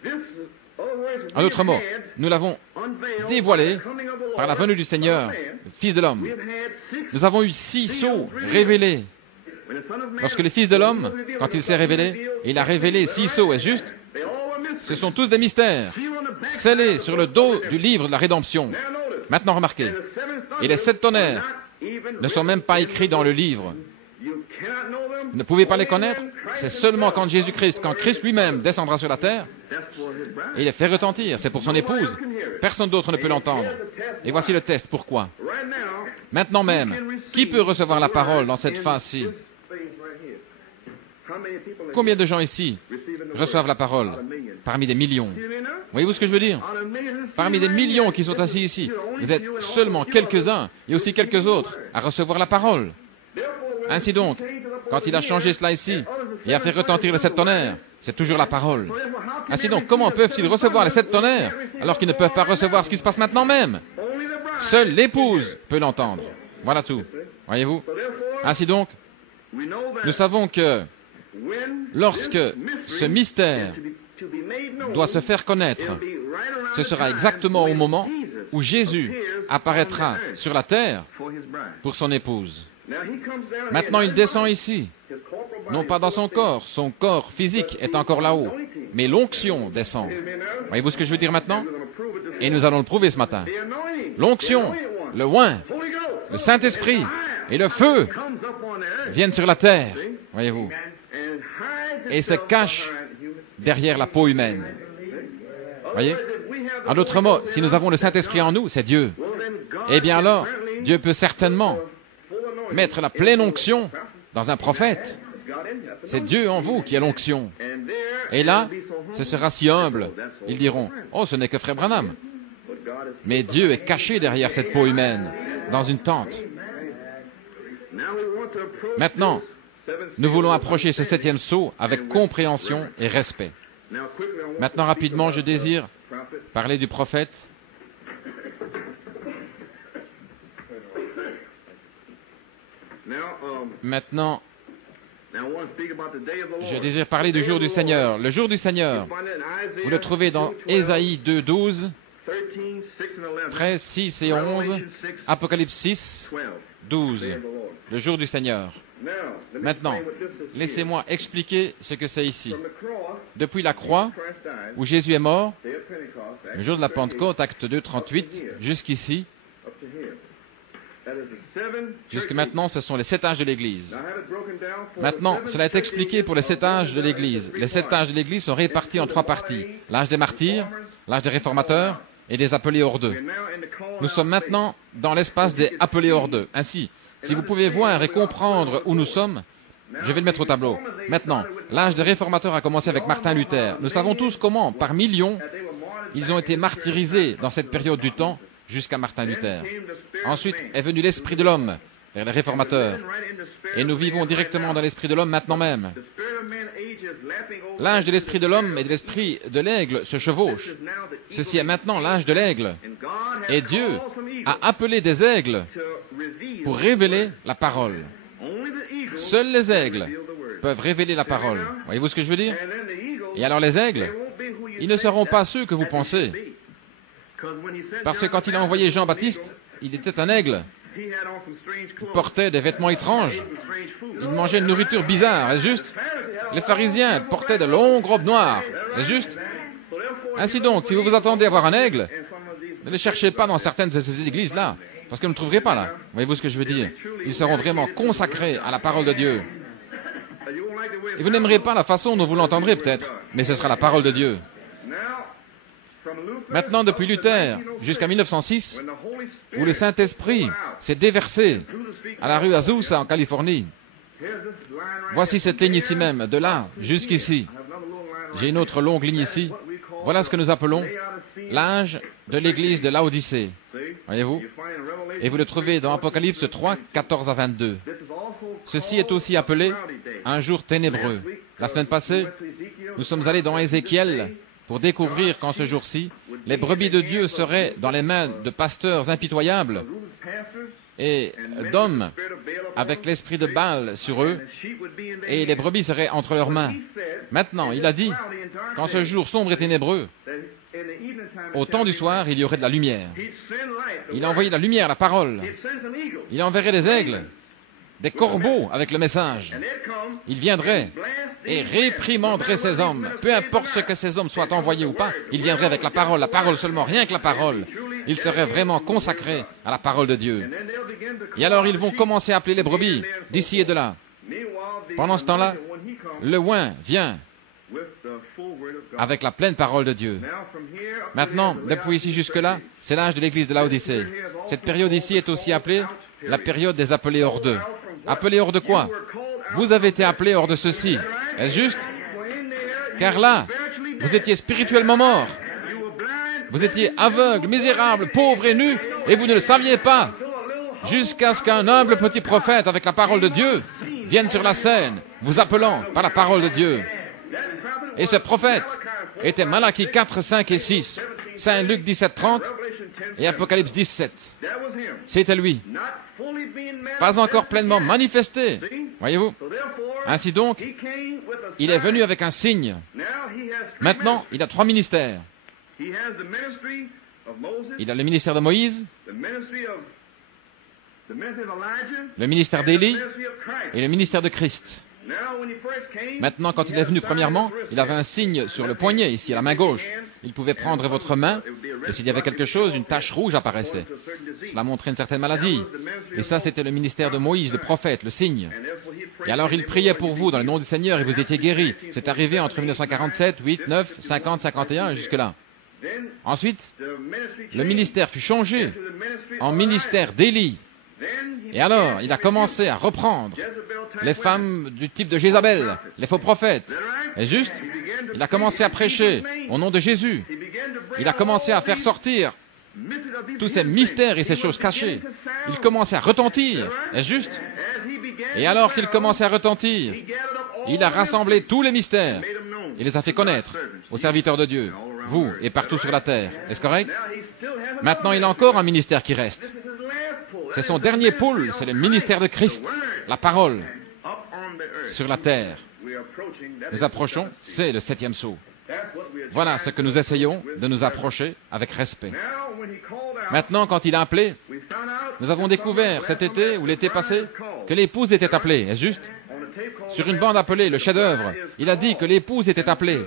En d'autres mots, nous l'avons dévoilé par la venue du Seigneur, le Fils de l'homme. Nous avons eu 6 sceaux révélés. Lorsque le Fils de l'homme, quand il s'est révélé, il a révélé 6 sceaux, est-ce juste? Ce sont tous des mystères, scellés sur le dos du livre de la rédemption. Maintenant remarquez, et les 7 tonnerres ne sont même pas écrits dans le livre. Vous ne pouvez pas les connaître. C'est seulement quand Jésus-Christ, quand Christ lui-même descendra sur la terre, et il les fait retentir. C'est pour son épouse. Personne d'autre ne peut l'entendre. Et voici le test. Pourquoi? Maintenant même, qui peut recevoir la parole dans cette phase-ci? Combien de gens ici reçoivent la parole? Parmi des millions. Voyez-vous ce que je veux dire? Parmi des millions qui sont assis ici, vous êtes seulement quelques-uns et aussi quelques autres à recevoir la parole. Ainsi donc, quand il a changé cela ici et a fait retentir les 7 tonnerres, c'est toujours la parole. Ainsi donc, comment peuvent-ils recevoir les 7 tonnerres alors qu'ils ne peuvent pas recevoir ce qui se passe maintenant même? Seule l'épouse peut l'entendre. Voilà tout. Voyez-vous? Ainsi donc, nous savons que lorsque ce mystère doit se faire connaître, ce sera exactement au moment où Jésus apparaîtra sur la terre pour son épouse. Maintenant, il descend ici, non pas dans son corps physique est encore là-haut, mais l'onction descend. Voyez-vous ce que je veux dire maintenant? Et nous allons le prouver ce matin. L'onction, le oint, le Saint-Esprit et le feu viennent sur la terre, voyez-vous, et se cachent derrière la peau humaine. Voyez? En d'autres mots, si nous avons le Saint-Esprit en nous, c'est Dieu. Eh bien alors, Dieu peut certainement mettre la pleine onction dans un prophète. C'est Dieu en vous qui a l'onction. Et là, ce sera si humble. Ils diront, « Oh, ce n'est que Frère Branham. » Mais Dieu est caché derrière cette peau humaine, dans une tente. Maintenant, nous voulons approcher ce 7e sceau avec compréhension et respect. Maintenant, rapidement, je désire parler du prophète. Maintenant, je désire parler du jour du Seigneur. Le jour du Seigneur, vous le trouvez dans Ésaïe 2, 12, 13, 6 et 11, Apocalypse 6, 12. Le jour du Seigneur. Maintenant, laissez-moi expliquer ce que c'est ici. Depuis la croix, où Jésus est mort, le jour de la Pentecôte, acte 2, 38, jusqu'ici, jusque maintenant, ce sont les 7 âges de l'Église. Maintenant, cela est expliqué pour les 7 âges de l'Église. Les 7 âges de l'Église sont répartis en 3 parties. L'âge des martyrs, l'âge des réformateurs et des appelés hors d'eux. Nous sommes maintenant dans l'espace des appelés hors d'eux. Ainsi, si vous pouvez voir et comprendre où nous sommes, je vais le mettre au tableau. Maintenant, l'âge des réformateurs a commencé avec Martin Luther. Nous savons tous comment, par millions, ils ont été martyrisés dans cette période du temps jusqu'à Martin Luther. Ensuite est venu l'esprit de l'homme vers les réformateurs. Et nous vivons directement dans l'esprit de l'homme maintenant même. L'âge de l'esprit de l'homme et de l'esprit de l'aigle se chevauche. Ceci est maintenant l'âge de l'aigle. Et Dieu a appelé des aigles pour révéler la parole. Seuls les aigles peuvent révéler la parole. Voyez-vous ce que je veux dire? Et alors les aigles, ils ne seront pas ceux que vous pensez. Parce que quand il a envoyé Jean-Baptiste, il était un aigle. Il portait des vêtements étranges. Il mangeait une nourriture bizarre, est-ce juste? Les pharisiens portaient de longues robes noires, est-ce juste? Ainsi donc, si vous vous attendez à voir un aigle, ne les cherchez pas dans certaines de ces églises-là, parce que vous ne le trouverez pas là. Voyez-vous ce que je veux dire? Ils seront vraiment consacrés à la parole de Dieu. Et vous n'aimerez pas la façon dont vous l'entendrez peut-être, mais ce sera la parole de Dieu. Maintenant, depuis Luther jusqu'à 1906, où le Saint-Esprit s'est déversé à la rue Azusa en Californie. Voici cette ligne ici même, de là jusqu'ici. J'ai une autre longue ligne ici. Voilà ce que nous appelons l'âge de l'église de Laodicée. Voyez-vous? Et vous le trouvez dans Apocalypse 3, 14 à 22. Ceci est aussi appelé un jour ténébreux. La semaine passée, nous sommes allés dans Ézéchiel pour découvrir qu'en ce jour-ci, les brebis de Dieu seraient dans les mains de pasteurs impitoyables et d'hommes avec l'esprit de Baal sur eux, et les brebis seraient entre leurs mains. Maintenant, il a dit qu'en ce jour sombre et ténébreux, au temps du soir, il y aurait de la lumière. Il a envoyé de la lumière, la parole. Il enverrait des aigles, des corbeaux avec le message. Il viendrait et réprimanderait ces hommes. Peu importe ce que ces hommes soient envoyés ou pas, il viendrait avec la parole seulement, rien que la parole. Ils seraient vraiment consacrés à la parole de Dieu. Et alors ils vont commencer à appeler les brebis d'ici et de là. Pendant ce temps-là, le oint vient avec la pleine parole de Dieu. Maintenant, depuis ici jusque-là, c'est l'âge de l'église de Laodicée. Cette période ici est aussi appelée la période des appelés hors d'eux. Appelés hors de quoi? Vous avez été appelés hors de ceci. Est-ce juste? Car là, vous étiez spirituellement morts. Vous étiez aveugles, misérables, pauvres et nus, et vous ne le saviez pas. Jusqu'à ce qu'un humble petit prophète avec la parole de Dieu vienne sur la scène, vous appelant par la parole de Dieu. Et ce prophète était Malachie 4, 5 et 6, Saint Luc 17, 30 et Apocalypse 17. C'était lui. Pas encore pleinement manifesté. Voyez-vous? Ainsi donc, il est venu avec un signe. Maintenant, il a 3 ministères. Il a le ministère de Moïse, le ministère d'Élie et le ministère de Christ. Maintenant, quand il est venu premièrement, il avait un signe sur le poignet, ici, à la main gauche. Il pouvait prendre votre main, et s'il y avait quelque chose, une tache rouge apparaissait. Cela montrait une certaine maladie. Et ça, c'était le ministère de Moïse, le prophète, le signe. Et alors, il priait pour vous dans le nom du Seigneur, et vous étiez guéris. C'est arrivé entre 1947, 8, 9, 50, 51, et jusque-là. Ensuite, le ministère fut changé en ministère d'Élie. Et alors, il a commencé à reprendre les femmes du type de Jézabel, les faux prophètes. Et juste, il a commencé à prêcher au nom de Jésus. Il a commencé à faire sortir tous ces mystères et ces choses cachées. Il commençait à retentir. Est-ce juste? Et alors qu'il commençait à retentir, il a rassemblé tous les mystères. Il les a fait connaître aux serviteurs de Dieu, vous et partout sur la terre. Est-ce correct? Maintenant, il a encore un ministère qui reste. C'est son dernier pôle, c'est le ministère de Christ, la parole sur la terre. Nous approchons, c'est le 7e sceau. Voilà ce que nous essayons de nous approcher avec respect. Maintenant, quand il a appelé, nous avons découvert cet été ou l'été passé que l'épouse était appelée. Est-ce juste? Sur une bande appelée le chef-d'œuvre, il a dit que l'épouse était appelée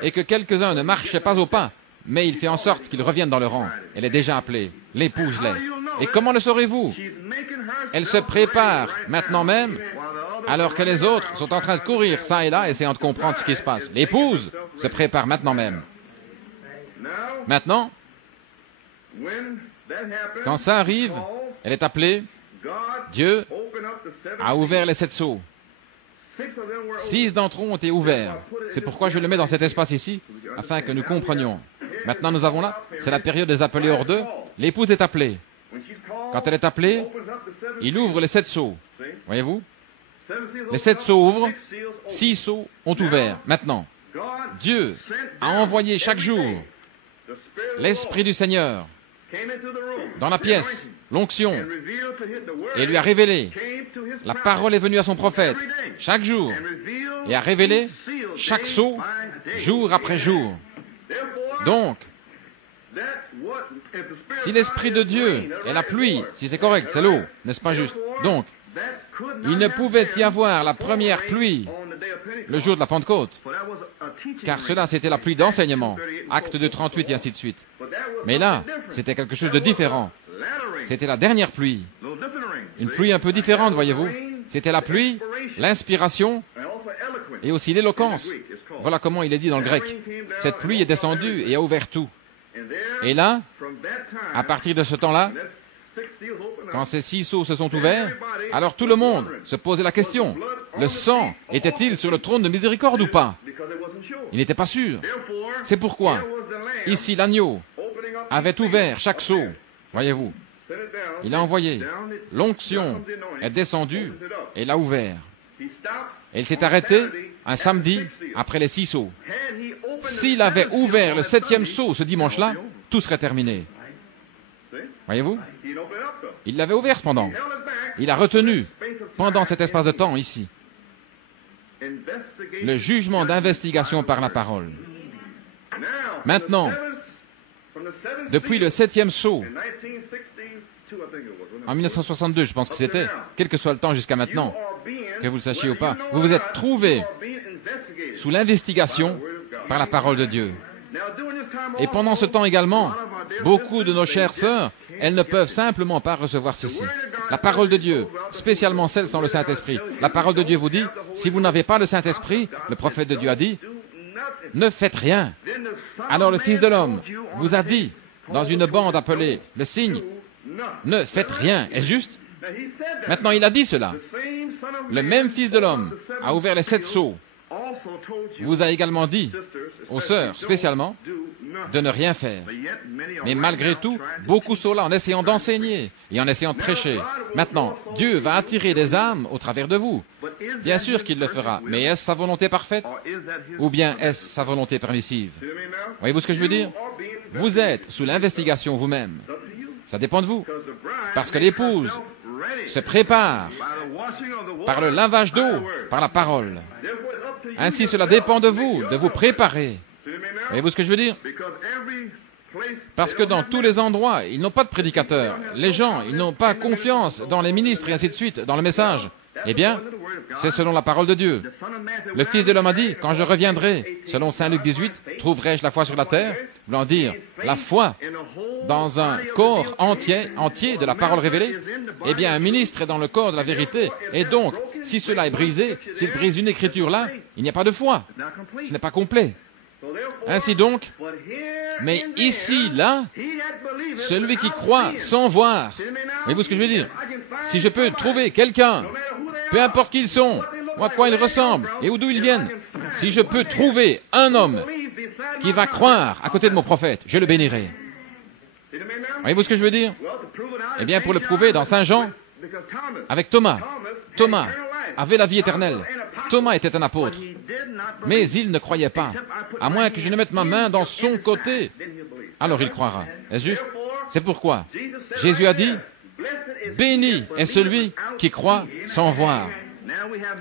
et que quelques-uns ne marchaient pas au pas, mais il fait en sorte qu'ils reviennent dans le rang. Elle est déjà appelée. L'épouse l'est. Et comment le saurez-vous? Elle se prépare maintenant même, alors que les autres sont en train de courir ça et là, essayant de comprendre ce qui se passe. L'épouse se prépare maintenant même. Maintenant, quand ça arrive, elle est appelée, Dieu a ouvert les 7 sceaux. 6 d'entre eux ont été ouverts. C'est pourquoi je le mets dans cet espace ici, afin que nous comprenions. Maintenant, nous avons là, c'est la période des appelés hors d'eux. L'épouse est appelée. Quand elle est appelée, il ouvre les 7 sceaux. Voyez-vous? Les 7 sceaux ouvrent, 6 sceaux ont ouvert. Maintenant, Dieu a envoyé chaque jour l'Esprit du Seigneur dans la pièce, l'onction, et lui a révélé. La parole est venue à son prophète chaque jour et a révélé chaque sceau, jour après jour. Donc, si l'Esprit de Dieu est la pluie, si c'est correct, c'est l'eau, n'est-ce pas juste? Donc, il ne pouvait y avoir la première pluie le jour de la Pentecôte, car cela c'était la pluie d'enseignement, acte de 38 et ainsi de suite. Mais là, c'était quelque chose de différent. C'était la dernière pluie. Une pluie un peu différente, voyez-vous. C'était la pluie, l'inspiration et aussi l'éloquence. Voilà comment il est dit dans le grec. Cette pluie est descendue et a ouvert tout. Et là, à partir de ce temps-là, quand ces 6 sceaux se sont ouverts, alors tout le monde se posait la question. Le sang était-il sur le trône de miséricorde ou pas? Il n'était pas sûr. C'est pourquoi, ici, l'agneau avait ouvert chaque sceau. Voyez-vous, il a envoyé. L'onction est descendue et l'a ouvert. Et il s'est arrêté un samedi après les 6 sceaux. S'il avait ouvert le 7e sceau ce dimanche-là, tout serait terminé. Voyez-vous? Il l'avait ouvert cependant. Il a retenu, pendant cet espace de temps ici, le jugement d'investigation par la parole. Maintenant, depuis le 7e sceau, en 1962, je pense que c'était, quel que soit le temps jusqu'à maintenant, que vous le sachiez ou pas, vous vous êtes trouvés sous l'investigation par la parole de Dieu. Et pendant ce temps également, beaucoup de nos chères sœurs, elles ne peuvent simplement pas recevoir ceci. La parole de Dieu, spécialement celle sans le Saint-Esprit. La parole de Dieu vous dit, si vous n'avez pas le Saint-Esprit, le prophète de Dieu a dit, ne faites rien. Alors le Fils de l'homme vous a dit, dans une bande appelée le signe, ne faites rien. Est-ce juste? Maintenant, il a dit cela. Le même Fils de l'homme a ouvert les 7 sceaux. Vous a également dit, aux sœurs spécialement, de ne rien faire. Mais malgré tout, beaucoup sont là en essayant d'enseigner et en essayant de prêcher. Maintenant, Dieu va attirer des âmes au travers de vous. Bien sûr qu'il le fera, mais est-ce sa volonté parfaite? Ou bien est-ce sa volonté permissive? Voyez-vous ce que je veux dire? Vous êtes sous l'investigation vous-même. Ça dépend de vous. Parce que l'épouse se prépare par le lavage d'eau, par la parole. Ainsi, cela dépend de vous préparer. Voyez-vous ce que je veux dire? Parce que dans tous les endroits, ils n'ont pas de prédicateurs. Les gens, ils n'ont pas confiance dans les ministres et ainsi de suite, dans le message. Eh bien, c'est selon la parole de Dieu. Le Fils de l'homme a dit, quand je reviendrai, selon Saint Luc 18, trouverai-je la foi sur la terre? Voulant dire, la foi dans un corps entier de la parole révélée. Eh bien, un ministre est dans le corps de la vérité. Et donc, si cela est brisé, s'il brise une écriture là, il n'y a pas de foi. Ce n'est pas complet. Ainsi donc, mais ici, là, celui qui croit sans voir, voyez-vous ce que je veux dire? Si je peux trouver quelqu'un, peu importe qui ils sont, ou à quoi ils ressemblent, et d'où ils viennent, si je peux trouver un homme qui va croire à côté de mon prophète, je le bénirai. Voyez-vous ce que je veux dire? Eh bien, pour le prouver, dans Saint Jean, avec Thomas, Thomas avait la vie éternelle. Thomas était un apôtre, mais il ne croyait pas, à moins que je ne mette ma main dans son côté. Alors il croira. Est-ce juste? C'est pourquoi Jésus a dit, béni est celui qui croit sans voir.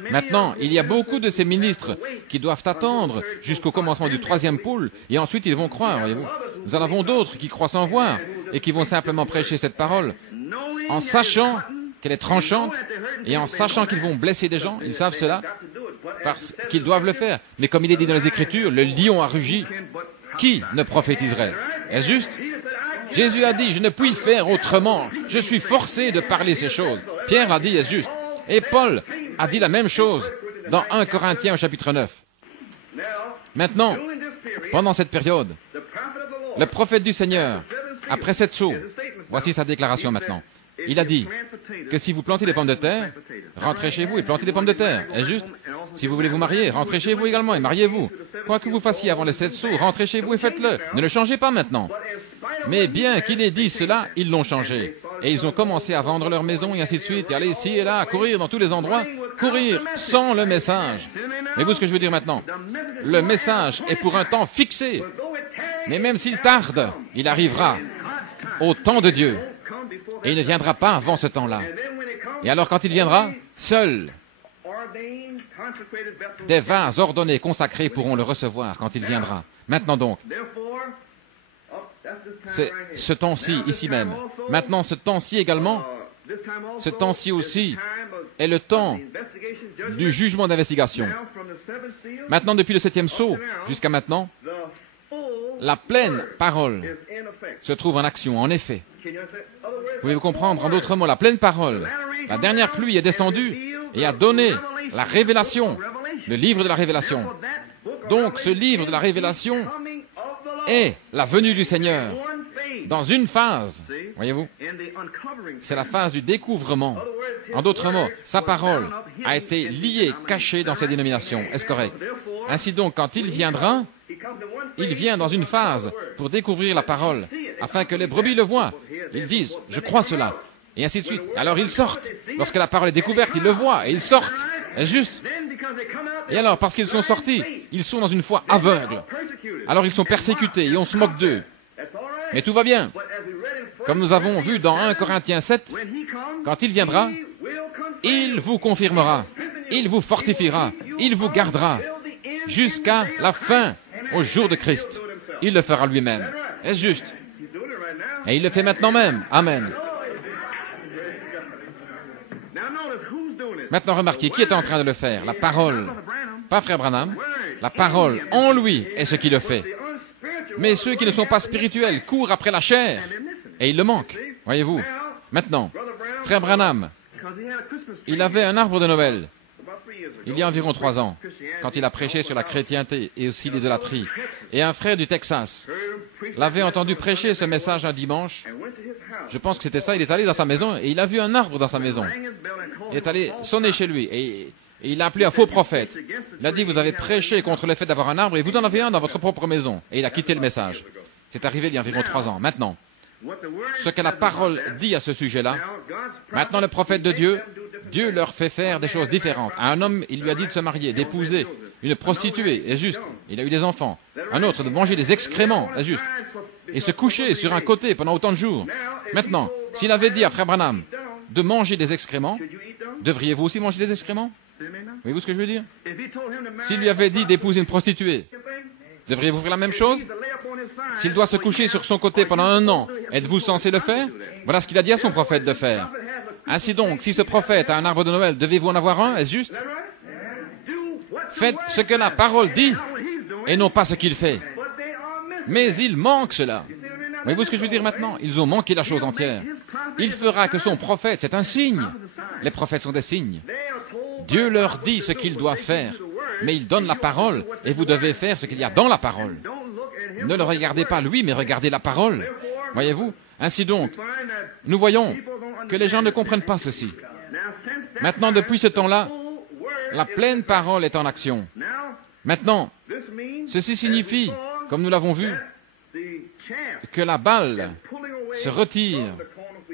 Maintenant, il y a beaucoup de ces ministres qui doivent attendre jusqu'au commencement du 3e poule, et ensuite ils vont croire, voyez-vous. Nous en avons d'autres qui croient sans voir, et qui vont simplement prêcher cette parole, en sachant qu'elle est tranchante, et en sachant qu'ils vont blesser des gens, ils savent cela, parce qu'ils doivent le faire. Mais comme il est dit dans les Écritures, le lion a rugi, qui ne prophétiserait? Est-ce juste? Jésus a dit, je ne puis faire autrement, je suis forcé de parler ces choses. Pierre l'a dit, est-ce juste? Et Paul a dit la même chose dans 1 Corinthiens au chapitre 9. Maintenant, pendant cette période, le prophète du Seigneur, après 7 sauts, voici sa déclaration maintenant. Il a dit que si vous plantez des pommes de terre, rentrez chez vous et plantez des pommes de terre. Est-ce juste? Si vous voulez vous marier, rentrez chez vous également et mariez-vous. Quoi que vous fassiez avant les 7 sauts, rentrez chez vous et faites-le. Ne le changez pas maintenant. Mais bien qu'il ait dit cela, ils l'ont changé. Et ils ont commencé à vendre leur maison et ainsi de suite, et aller ici et là, à courir dans tous les endroits, courir sans le message. Mais vous, ce que je veux dire maintenant, le message est pour un temps fixé. Mais même s'il tarde, il arrivera au temps de Dieu. Et il ne viendra pas avant ce temps-là. Et alors quand il viendra, seuls des vases ordonnés, consacrés pourront le recevoir quand il viendra. Maintenant donc, c'est ce temps-ci, ici même. Maintenant, ce temps-ci également, ce temps-ci aussi est le temps du jugement d'investigation. Maintenant, depuis le 7e sceau jusqu'à maintenant, la pleine parole se trouve en action, en effet. Pouvez-vous comprendre? En d'autres mots, la pleine parole, la dernière pluie est descendue et a donné la révélation, le livre de la révélation. Donc, ce livre de la révélation est la venue du Seigneur dans une phase, voyez-vous, c'est la phase du découvrement. En d'autres mots, sa parole a été liée, cachée dans ces dénominations. Est-ce correct? Ainsi donc, quand il viendra, il vient dans une phase pour découvrir la parole, afin que les brebis le voient. Ils disent, je crois cela, et ainsi de suite. Alors ils sortent. Lorsque la parole est découverte, ils le voient, et ils sortent. Est-ce juste? Et alors, parce qu'ils sont sortis, ils sont dans une foi aveugle. Alors ils sont persécutés, et on se moque d'eux. Mais tout va bien. Comme nous avons vu dans 1 Corinthiens 7, quand il viendra, il vous confirmera, il vous fortifiera, il vous gardera, jusqu'à la fin, au jour de Christ. Il le fera lui-même. Est-ce juste? Et il le fait maintenant même. Amen. Maintenant, remarquez, qui est en train de le faire? La parole. Pas Frère Branham. La parole en lui est ce qui le fait. Mais ceux qui ne sont pas spirituels courent après la chair. Et il le manque. Voyez-vous? Maintenant, Frère Branham, il avait un arbre de Noël. Il y a environ 3 ans, quand il a prêché sur la chrétienté et aussi l'idolâtrie. Et un frère du Texas l'avait entendu prêcher ce message un dimanche. Je pense que c'était ça. Il est allé dans sa maison et il a vu un arbre dans sa maison. Il est allé sonner chez lui et il a appelé un faux prophète. Il a dit, vous avez prêché contre le fait d'avoir un arbre et vous en avez un dans votre propre maison. Et il a quitté le message. C'est arrivé il y a environ 3 ans. Maintenant, ce que la parole dit à ce sujet-là, maintenant le prophète de Dieu, Dieu leur fait faire des choses différentes. À un homme, il lui a dit de se marier, d'épouser une prostituée, est juste. Il a eu des enfants. Un autre, de manger des excréments, est juste. Et se coucher sur un côté pendant autant de jours. Maintenant, s'il avait dit à Frère Branham de manger des excréments, devriez-vous aussi manger des excréments? Voyez-vous ce que je veux dire? S'il lui avait dit d'épouser une prostituée, devriez-vous faire la même chose? S'il doit se coucher sur son côté pendant 1 an, êtes-vous censé le faire? Voilà ce qu'il a dit à son prophète de faire. Ainsi donc, si ce prophète a un arbre de Noël, devez-vous en avoir un? Est-ce juste? Faites ce que la parole dit et non pas ce qu'il fait. Mais il manque cela. Voyez-vous ce que je veux dire maintenant? Ils ont manqué la chose entière. Il fera que son prophète, c'est un signe. Les prophètes sont des signes. Dieu leur dit ce qu'ils doivent faire. mais il donne la parole et vous devez faire ce qu'il y a dans la parole. Ne le regardez pas lui, mais regardez la parole. Voyez-vous? Ainsi donc, nous voyons que les gens ne comprennent pas ceci. Maintenant, depuis ce temps-là, la pleine parole est en action. Maintenant, ceci signifie, comme nous l'avons vu, que la balle se retire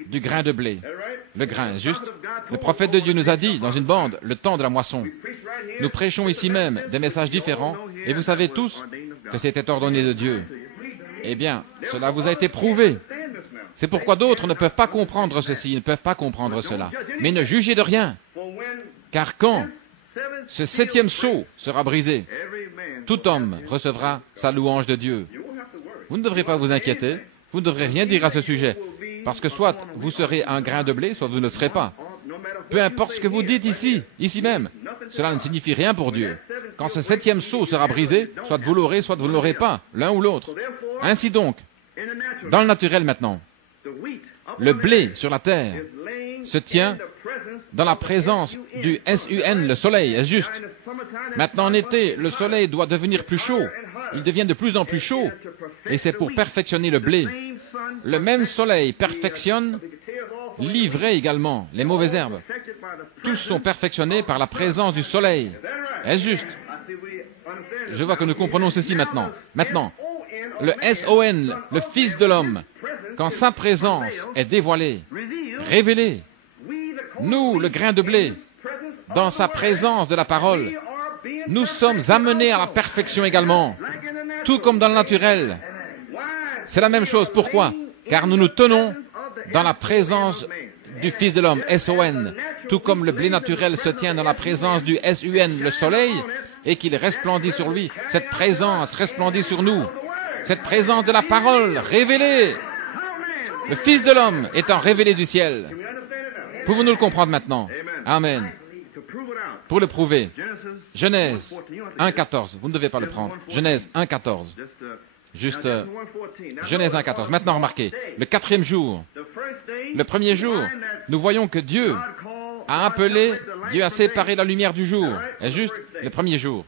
du grain de blé. Le grain, juste. Le prophète de Dieu nous a dit, dans une bande, le temps de la moisson. Nous prêchons ici même des messages différents, et vous savez tous que c'était ordonné de Dieu. Eh bien, cela vous a été prouvé. C'est pourquoi d'autres ne peuvent pas comprendre ceci, ils ne peuvent pas comprendre cela. Mais ne jugez de rien, car quand ce 7e sceau sera brisé, tout homme recevra sa louange de Dieu. Vous ne devrez pas vous inquiéter, vous ne devrez rien dire à ce sujet, parce que soit vous serez un grain de blé, soit vous ne le serez pas. Peu importe ce que vous dites ici même, cela ne signifie rien pour Dieu. Quand ce 7e sceau sera brisé, soit vous l'aurez, soit vous ne l'aurez pas, l'un ou l'autre. Ainsi donc, dans le naturel maintenant, le blé sur la terre se tient dans la présence du SUN, le soleil, est-ce juste? Maintenant en été, le soleil doit devenir plus chaud. Il devient de plus en plus chaud. Et c'est pour perfectionner le blé. Le même soleil perfectionne l'ivraie également, les mauvaises herbes. Tous sont perfectionnés par la présence du soleil. Est-ce juste? Je vois que nous comprenons ceci maintenant. Maintenant, le SON, le Fils de l'homme, quand sa présence est dévoilée, révélée, nous, le grain de blé, dans sa présence de la parole, nous sommes amenés à la perfection également, tout comme dans le naturel. C'est la même chose. Pourquoi? Car nous nous tenons dans la présence du Fils de l'homme, SON, tout comme le blé naturel se tient dans la présence du SUN, le soleil, et qu'il resplendit sur lui. Cette présence resplendit sur nous. Cette présence de la parole révélée. Le Fils de l'homme étant révélé du ciel. Pouvons-nous le comprendre maintenant? Amen. Pour le prouver, Genèse 1,14. Vous ne devez pas le prendre. Genèse 1,14. Juste Genèse 1,14. Maintenant, remarquez, le 4e jour, le premier jour, nous voyons que Dieu a appelé, Dieu a séparé la lumière du jour. Est-ce juste? Le premier jour.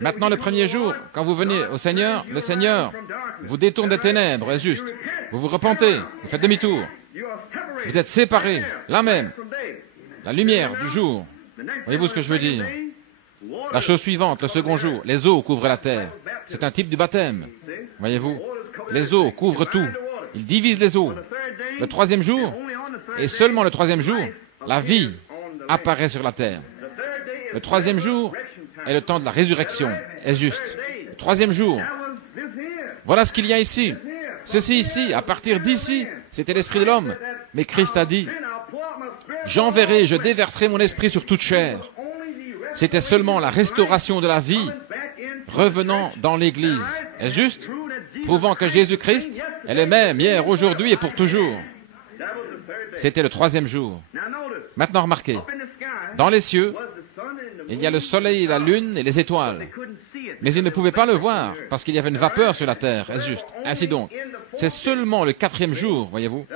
Maintenant, le premier jour, quand vous venez au Seigneur, le Seigneur vous détourne des ténèbres. Est-ce juste? Vous vous repentez, vous faites demi-tour. Vous êtes séparés, là même, la lumière du jour. Voyez-vous ce que je veux dire? La chose suivante, le second jour, les eaux couvrent la terre. C'est un type du baptême. Voyez-vous? Les eaux couvrent tout. Ils divisent les eaux. Le 3e jour, et seulement le 3e jour, la vie apparaît sur la terre. Le 3e jour est le temps de la résurrection. Est-ce juste? Le 3e jour. Voilà ce qu'il y a ici. Ceci ici, à partir d'ici, c'était l'esprit de l'homme. Mais Christ a dit, j'enverrai, je déverserai mon esprit sur toute chair. C'était seulement la restauration de la vie revenant dans l'Église. Est-ce juste? Prouvant que Jésus-Christ est le même hier, aujourd'hui et pour toujours. C'était le 3e jour. Maintenant remarquez, dans les cieux, il y a le soleil, la lune et les étoiles. Mais ils ne pouvaient pas le voir parce qu'il y avait une vapeur sur la terre. Est-ce juste? Ainsi donc, c'est seulement le 4e jour, voyez-vous.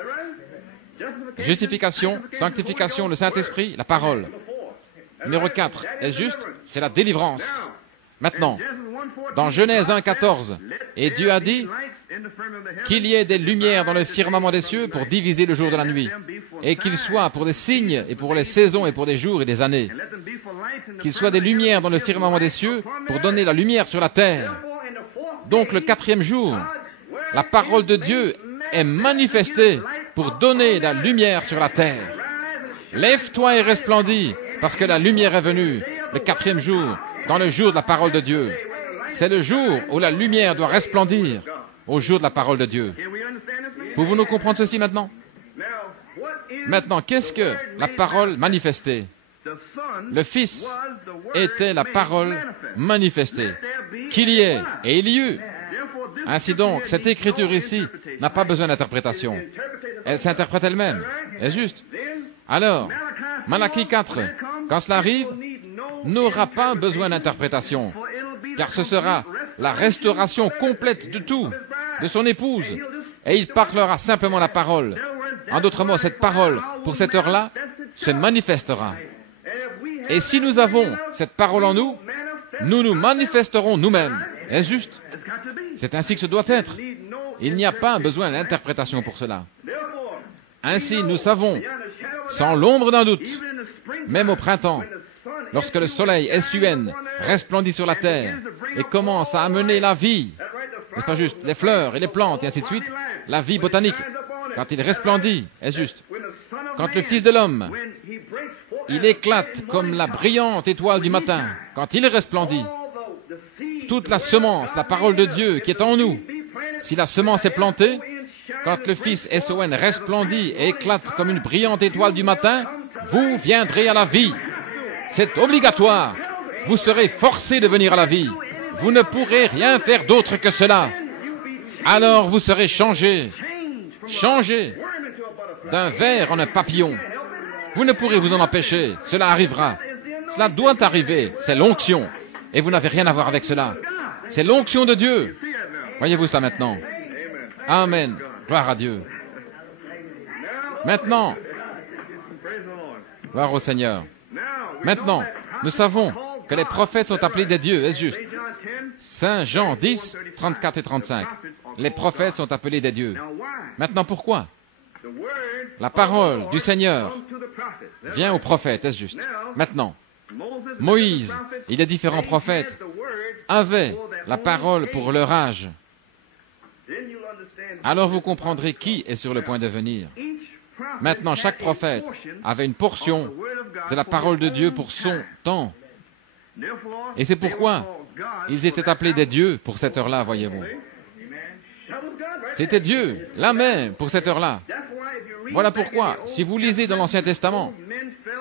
Justification, sanctification, le Saint-Esprit, la parole. Numéro 4, est-ce juste? C'est la délivrance. Maintenant, dans Genèse 1,14, et Dieu a dit qu'il y ait des lumières dans le firmament des cieux pour diviser le jour de la nuit, et qu'il soit pour des signes, et pour les saisons, et pour des jours et des années. Qu'il soit des lumières dans le firmament des cieux pour donner la lumière sur la terre. Donc le 4e jour, la parole de Dieu est manifestée pour donner la lumière sur la terre. Lève-toi et resplendis, parce que la lumière est venue, le 4e jour, dans le jour de la parole de Dieu. C'est le jour où la lumière doit resplendir, au jour de la parole de Dieu. Pouvons-nous comprendre ceci maintenant? Maintenant, qu'est-ce que la parole manifestée? Le Fils était la parole manifestée. Qu'il y ait, et il y eut. Ainsi donc, cette écriture ici n'a pas besoin d'interprétation. Elle s'interprète elle-même. Est-ce juste? Alors, Malachie 4, quand cela arrive, n'aura pas besoin d'interprétation, car ce sera la restauration complète de tout, de son épouse, et il parlera simplement la parole. En d'autres mots, cette parole, pour cette heure-là, se manifestera. Et si nous avons cette parole en nous, nous nous manifesterons nous-mêmes. Est-ce juste? C'est ainsi que ce doit être. Il n'y a pas besoin d'interprétation pour cela. Ainsi, nous savons, sans l'ombre d'un doute, même au printemps, lorsque le soleil S-U-N resplendit sur la terre et commence à amener la vie, n'est-ce pas juste, les fleurs et les plantes et ainsi de suite, la vie botanique, quand il resplendit, est-ce juste, quand le Fils de l'homme, il éclate comme la brillante étoile du matin, quand il resplendit, toute la semence, la parole de Dieu qui est en nous, si la semence est plantée, quand le Fils S-O-N resplendit et éclate comme une brillante étoile du matin, vous viendrez à la vie. C'est obligatoire. Vous serez forcés de venir à la vie. Vous ne pourrez rien faire d'autre que cela. Alors vous serez changés d'un ver en un papillon. Vous ne pourrez vous en empêcher. Cela arrivera. Cela doit arriver. C'est l'onction. Et vous n'avez rien à voir avec cela. C'est l'onction de Dieu. Voyez-vous cela maintenant? Amen. Gloire à Dieu. Maintenant, gloire au Seigneur. Maintenant, nous savons que les prophètes sont appelés des dieux, est-ce juste? Saint Jean 10, 34 et 35. Les prophètes sont appelés des dieux. Maintenant, pourquoi? La parole du Seigneur vient aux prophètes, est-ce juste? Maintenant, Moïse et les différents prophètes avaient la parole pour leur âge. Alors vous comprendrez qui est sur le point de venir. Maintenant, chaque prophète avait une portion de la parole de Dieu pour son temps. Et c'est pourquoi ils étaient appelés des dieux pour cette heure-là, voyez-vous. C'était Dieu, la même, pour cette heure-là. Voilà pourquoi, si vous lisez dans l'Ancien Testament,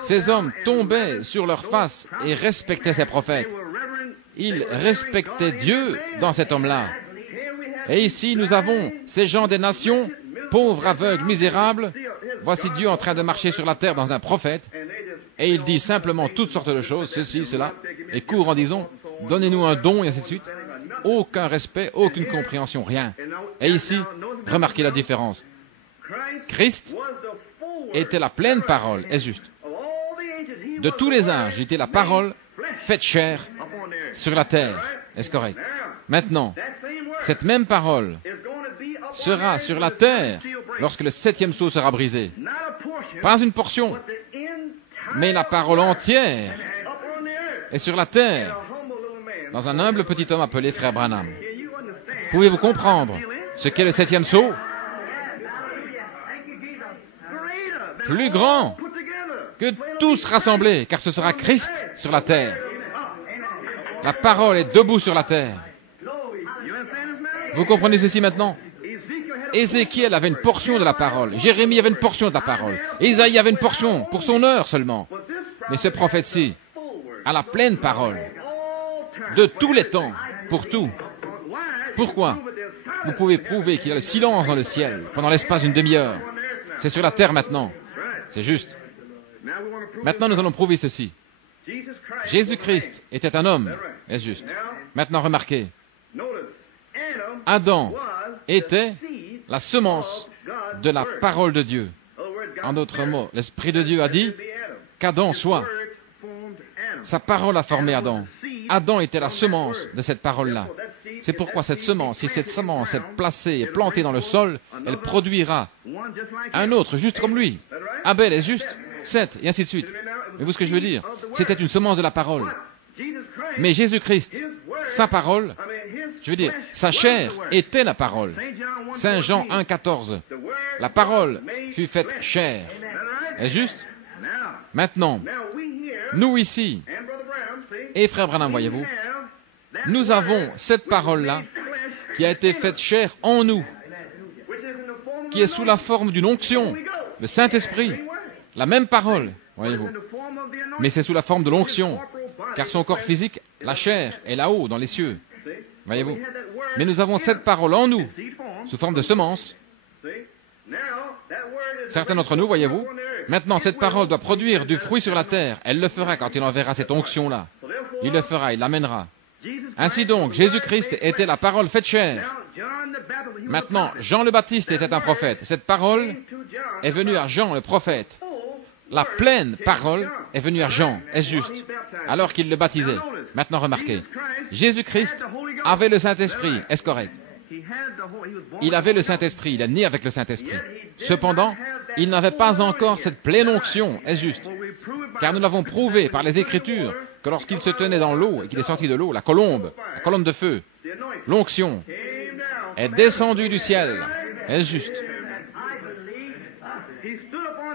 ces hommes tombaient sur leur face et respectaient ces prophètes. Ils respectaient Dieu dans cet homme-là. Et ici, nous avons ces gens des nations, pauvres, aveugles, misérables. Voici Dieu en train de marcher sur la terre dans un prophète. Et il dit simplement toutes sortes de choses, ceci, cela, et court en disant, donnez-nous un don, et ainsi de suite. Aucun respect, aucune compréhension, rien. Et ici, remarquez la différence. Christ était la pleine parole, est juste. De tous les âges, il était la parole faite chair sur la terre. Est-ce correct? Maintenant, cette même parole sera sur la terre lorsque le 7e sceau sera brisé. Pas une portion, mais la parole entière est sur la terre dans un humble petit homme appelé Frère Branham. Pouvez-vous comprendre ce qu'est le 7e sceau? Plus grand que tous rassemblés, car ce sera Christ sur la terre. La parole est debout sur la terre. Vous comprenez ceci maintenant? Ézéchiel avait une portion de la parole. Jérémie avait une portion de la parole. Isaïe avait une portion pour son heure seulement. Mais ce prophète-ci a la pleine parole de tous les temps, pour tout. Pourquoi? Vous pouvez prouver qu'il y a le silence dans le ciel pendant l'espace d'une demi-heure. C'est sur la terre maintenant. C'est juste. Maintenant, nous allons prouver ceci. Jésus-Christ était un homme. Est-ce juste? Maintenant, remarquez. Adam était la semence de la parole de Dieu. En d'autres mots, l'Esprit de Dieu a dit qu'Adam soit. Sa parole a formé Adam. Adam était la semence de cette parole-là. C'est pourquoi cette semence, si cette semence est placée et plantée dans le sol, elle produira un autre juste comme lui. Abel est juste, Seth, et ainsi de suite. Voyez-vous ce que je veux dire? C'était une semence de la parole. Mais Jésus-Christ, sa parole, je veux dire, sa chair était la parole. Saint Jean 1, 14. La parole fut faite chair. Est-ce juste? Maintenant, nous ici, et Frère Branham, voyez-vous, nous avons cette parole-là qui a été faite chair en nous, qui est sous la forme d'une onction, le Saint-Esprit, la même parole, voyez-vous. Mais c'est sous la forme de l'onction, car son corps physique, la chair, est là-haut, dans les cieux, voyez-vous. Mais nous avons cette parole en nous, sous forme de semence. Certains d'entre nous, voyez-vous, maintenant cette parole doit produire du fruit sur la terre. Elle le fera quand il enverra cette onction-là. Il le fera, il l'amènera. Ainsi donc, Jésus-Christ était la parole faite chair. Maintenant, Jean le Baptiste était un prophète. Cette parole est venue à Jean le prophète. La pleine parole est venue à Jean, est-ce juste, alors qu'il le baptisait. Maintenant remarquez, Jésus-Christ avait le Saint-Esprit, est-ce correct? Il avait le Saint-Esprit, il est né avec le Saint-Esprit. Cependant, il n'avait pas encore cette pleine onction, est-ce juste? Car nous l'avons prouvé par les Écritures que lorsqu'il se tenait dans l'eau et qu'il est sorti de l'eau, la colombe de feu, l'onction est descendue du ciel, est-ce juste?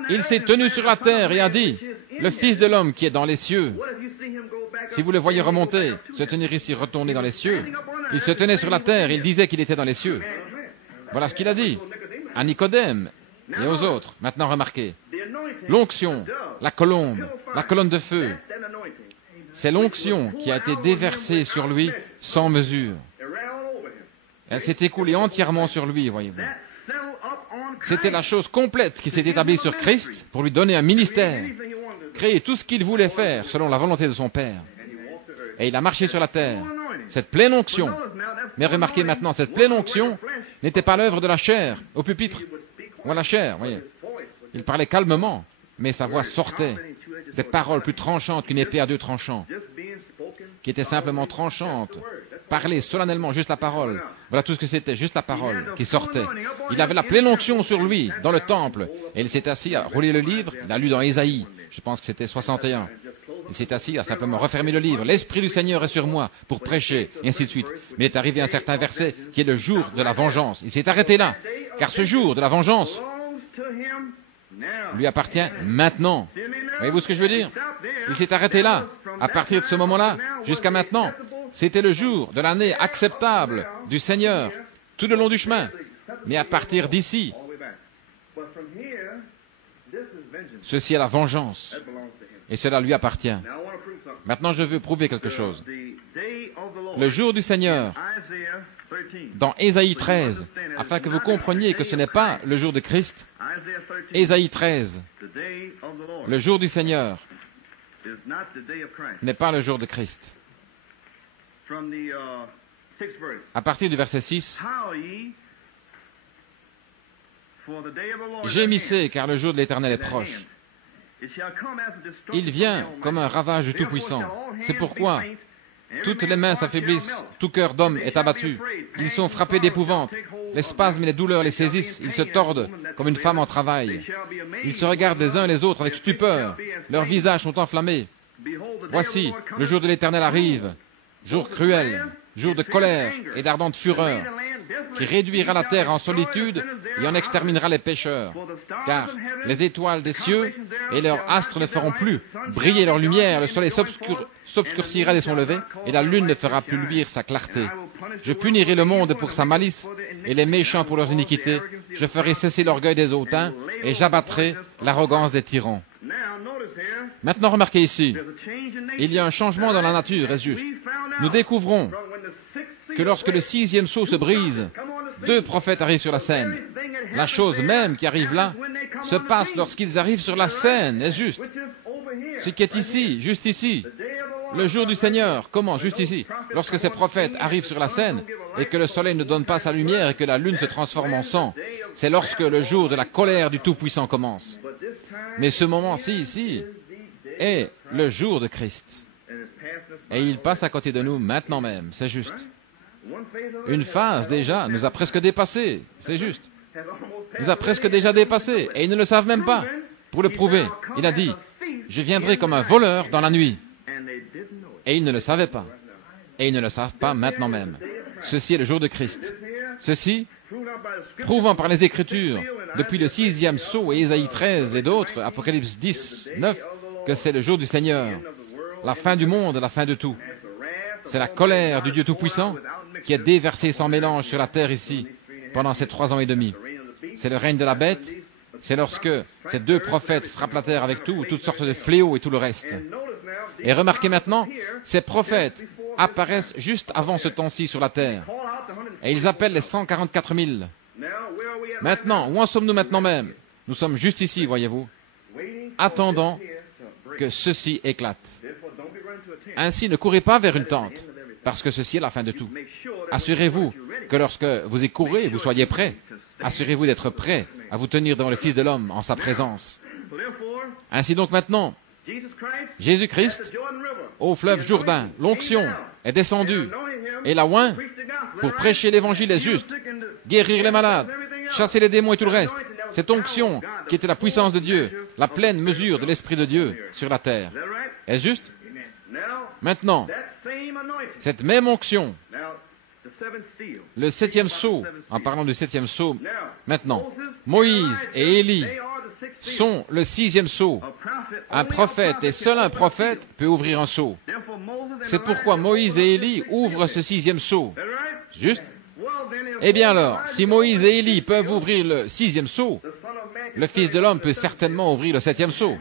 Il s'est tenu sur la terre et a dit, le Fils de l'homme qui est dans les cieux. Si vous le voyez remonter, se tenir ici, retourner dans les cieux, il se tenait sur la terre, il disait qu'il était dans les cieux. Voilà ce qu'il a dit à Nicodème et aux autres. Maintenant remarquez, l'onction, la colombe de feu, c'est l'onction qui a été déversée sur lui sans mesure. Elle s'est écoulée entièrement sur lui, voyez-vous. C'était la chose complète qui s'est établie sur Christ pour lui donner un ministère, créer tout ce qu'il voulait faire selon la volonté de son Père. Et il a marché sur la terre. Cette pleine onction, mais remarquez maintenant, cette pleine onction n'était pas l'œuvre de la chair, au pupitre, ou à la chair, voyez. Il parlait calmement, mais sa voix sortait, des paroles plus tranchantes qu'une épée à deux tranchants, qui étaient simplement tranchantes, parler solennellement, juste la parole. Voilà tout ce que c'était, juste la parole qui sortait. Il avait la pleine onction sur lui, dans le temple, et il s'est assis à rouler le livre, il a lu dans Ésaïe, je pense que c'était 61. Il s'est assis à simplement refermer le livre. L'Esprit du Seigneur est sur moi pour prêcher, et ainsi de suite. Mais il est arrivé un certain verset qui est le jour de la vengeance. Il s'est arrêté là, car ce jour de la vengeance lui appartient maintenant. Voyez-vous ce que je veux dire? Il s'est arrêté là, à partir de ce moment-là, jusqu'à maintenant. C'était le jour de l'année acceptable du Seigneur, tout le long du chemin. Mais à partir d'ici, ceci est la vengeance. Et cela lui appartient. Maintenant, je veux prouver quelque chose. Le jour du Seigneur, dans Ésaïe 13, afin que vous compreniez que ce n'est pas le jour de Christ, Ésaïe 13, le jour du Seigneur n'est pas le jour de Christ. À partir du verset 6, gémissez car le jour de l'Éternel est proche. Il vient comme un ravage du Tout-Puissant. C'est pourquoi toutes les mains s'affaiblissent, tout cœur d'homme est abattu. Ils sont frappés d'épouvante. Les spasmes et les douleurs les saisissent. Ils se tordent comme une femme en travail. Ils se regardent les uns les autres avec stupeur. Leurs visages sont enflammés. Voici, le jour de l'Éternel arrive. Jour cruel, jour de colère et d'ardente fureur, qui réduira la terre en solitude et en exterminera les pécheurs. Car les étoiles des cieux et leurs astres ne feront plus briller leur lumière, le soleil s'obscurcira dès son lever, et la lune ne fera plus luire sa clarté. Je punirai le monde pour sa malice, et les méchants pour leurs iniquités. Je ferai cesser l'orgueil des hautains, et j'abattrai l'arrogance des tyrans. Maintenant, remarquez ici, il y a un changement dans la nature, est-ce juste? Nous découvrons que lorsque le 6e sceau se brise, 2 prophètes arrivent sur la scène. La chose même qui arrive là se passe lorsqu'ils arrivent sur la scène, est-ce juste? Ce qui est ici, juste ici, le jour du Seigneur, comment? Juste ici, lorsque ces prophètes arrivent sur la scène et que le soleil ne donne pas sa lumière et que la lune se transforme en sang, c'est lorsque le jour de la colère du Tout-Puissant commence. Mais ce moment-ci, ici, est le jour de Christ. Et il passe à côté de nous maintenant même, c'est juste. Une phase déjà nous a presque dépassés, c'est juste. Nous a presque déjà dépassés, et ils ne le savent même pas. Pour le prouver, il a dit, je viendrai comme un voleur dans la nuit. Et ils ne le savaient pas. Et ils ne le savent pas maintenant même. Ceci est le jour de Christ. Ceci, prouvant par les Écritures, depuis le 6e sceau et Ésaïe 13 et d'autres, Apocalypse 10, 9, que c'est le jour du Seigneur, la fin du monde, la fin de tout. C'est la colère du Dieu Tout-Puissant qui est déversée sans mélange sur la terre ici, pendant ces 3 ans et demi. C'est le règne de la bête, c'est lorsque ces 2 prophètes frappent la terre avec tout, toutes sortes de fléaux et tout le reste. Et remarquez maintenant, ces prophètes apparaissent juste avant ce temps-ci sur la terre. Et ils appellent les 144 000. Maintenant, où en sommes-nous maintenant même? Nous sommes juste ici, voyez-vous, attendant que ceci éclate. Ainsi, ne courez pas vers une tente, parce que ceci est la fin de tout. Assurez-vous que lorsque vous y courez, vous soyez prêts. Assurez-vous d'être prêts à vous tenir devant le Fils de l'homme en sa présence. Ainsi donc maintenant, Jésus-Christ, au fleuve Jourdain. L'onction est descendue. Et la oint pour prêcher l'évangile est juste, guérir les malades, chasser les démons et tout le reste. Cette onction qui était la puissance de Dieu, la pleine mesure de l'Esprit de Dieu sur la terre. Est-ce juste? Maintenant, cette même onction, le septième sceau, en parlant du septième sceau, maintenant, Moïse et Élie sont le sixième sceau. Un prophète, et seul un prophète, peut ouvrir un sceau. C'est pourquoi Moïse et Élie ouvrent ce sixième sceau. Juste? Eh bien alors, si Moïse et Élie peuvent ouvrir le sixième sceau, le Fils de l'homme peut certainement ouvrir le septième sceau.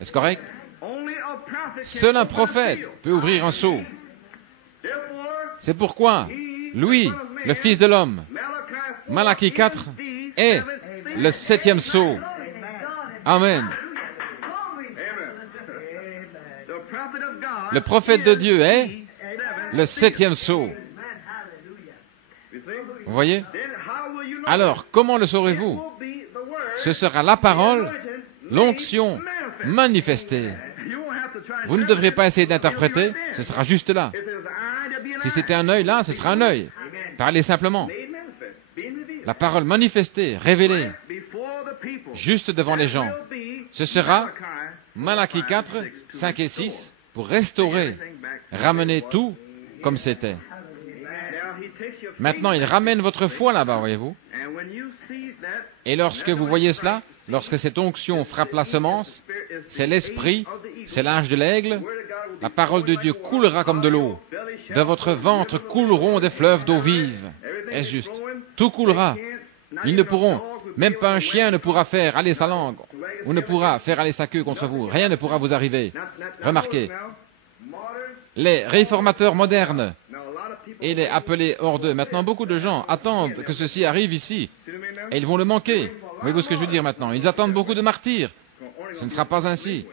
Est-ce correct? Seul un prophète peut ouvrir un sceau. C'est pourquoi, lui, le Fils de l'homme, Malachie 4, est le septième sceau. Amen. Le prophète de Dieu est le septième sceau. Vous voyez? Alors, comment le saurez-vous? Ce sera la parole, l'onction manifestée. Vous ne devrez pas essayer d'interpréter, ce sera juste là. Si c'était un œil là, ce sera un œil. Parlez simplement. La parole manifestée, révélée, juste devant les gens. Ce sera Malachie 4, 5 et 6, pour restaurer, ramener tout comme c'était. Maintenant, il ramène votre foi là-bas, voyez-vous. Et lorsque vous voyez cela, lorsque cette onction frappe la semence, c'est l'esprit, c'est l'âge de l'aigle, la parole de Dieu coulera comme de l'eau. De votre ventre couleront des fleuves d'eau vive. Est-ce juste? Tout coulera. Ils ne pourront, même pas un chien ne pourra faire aller sa langue, ou ne pourra faire aller sa queue contre vous. Rien ne pourra vous arriver. Remarquez, les réformateurs modernes et les appelés hors d'eux. Maintenant, beaucoup de gens attendent que ceci arrive ici, et ils vont le manquer. Voyez-vous ce que je veux dire maintenant? Ils attendent beaucoup de martyrs. Ce ne sera pas ainsi.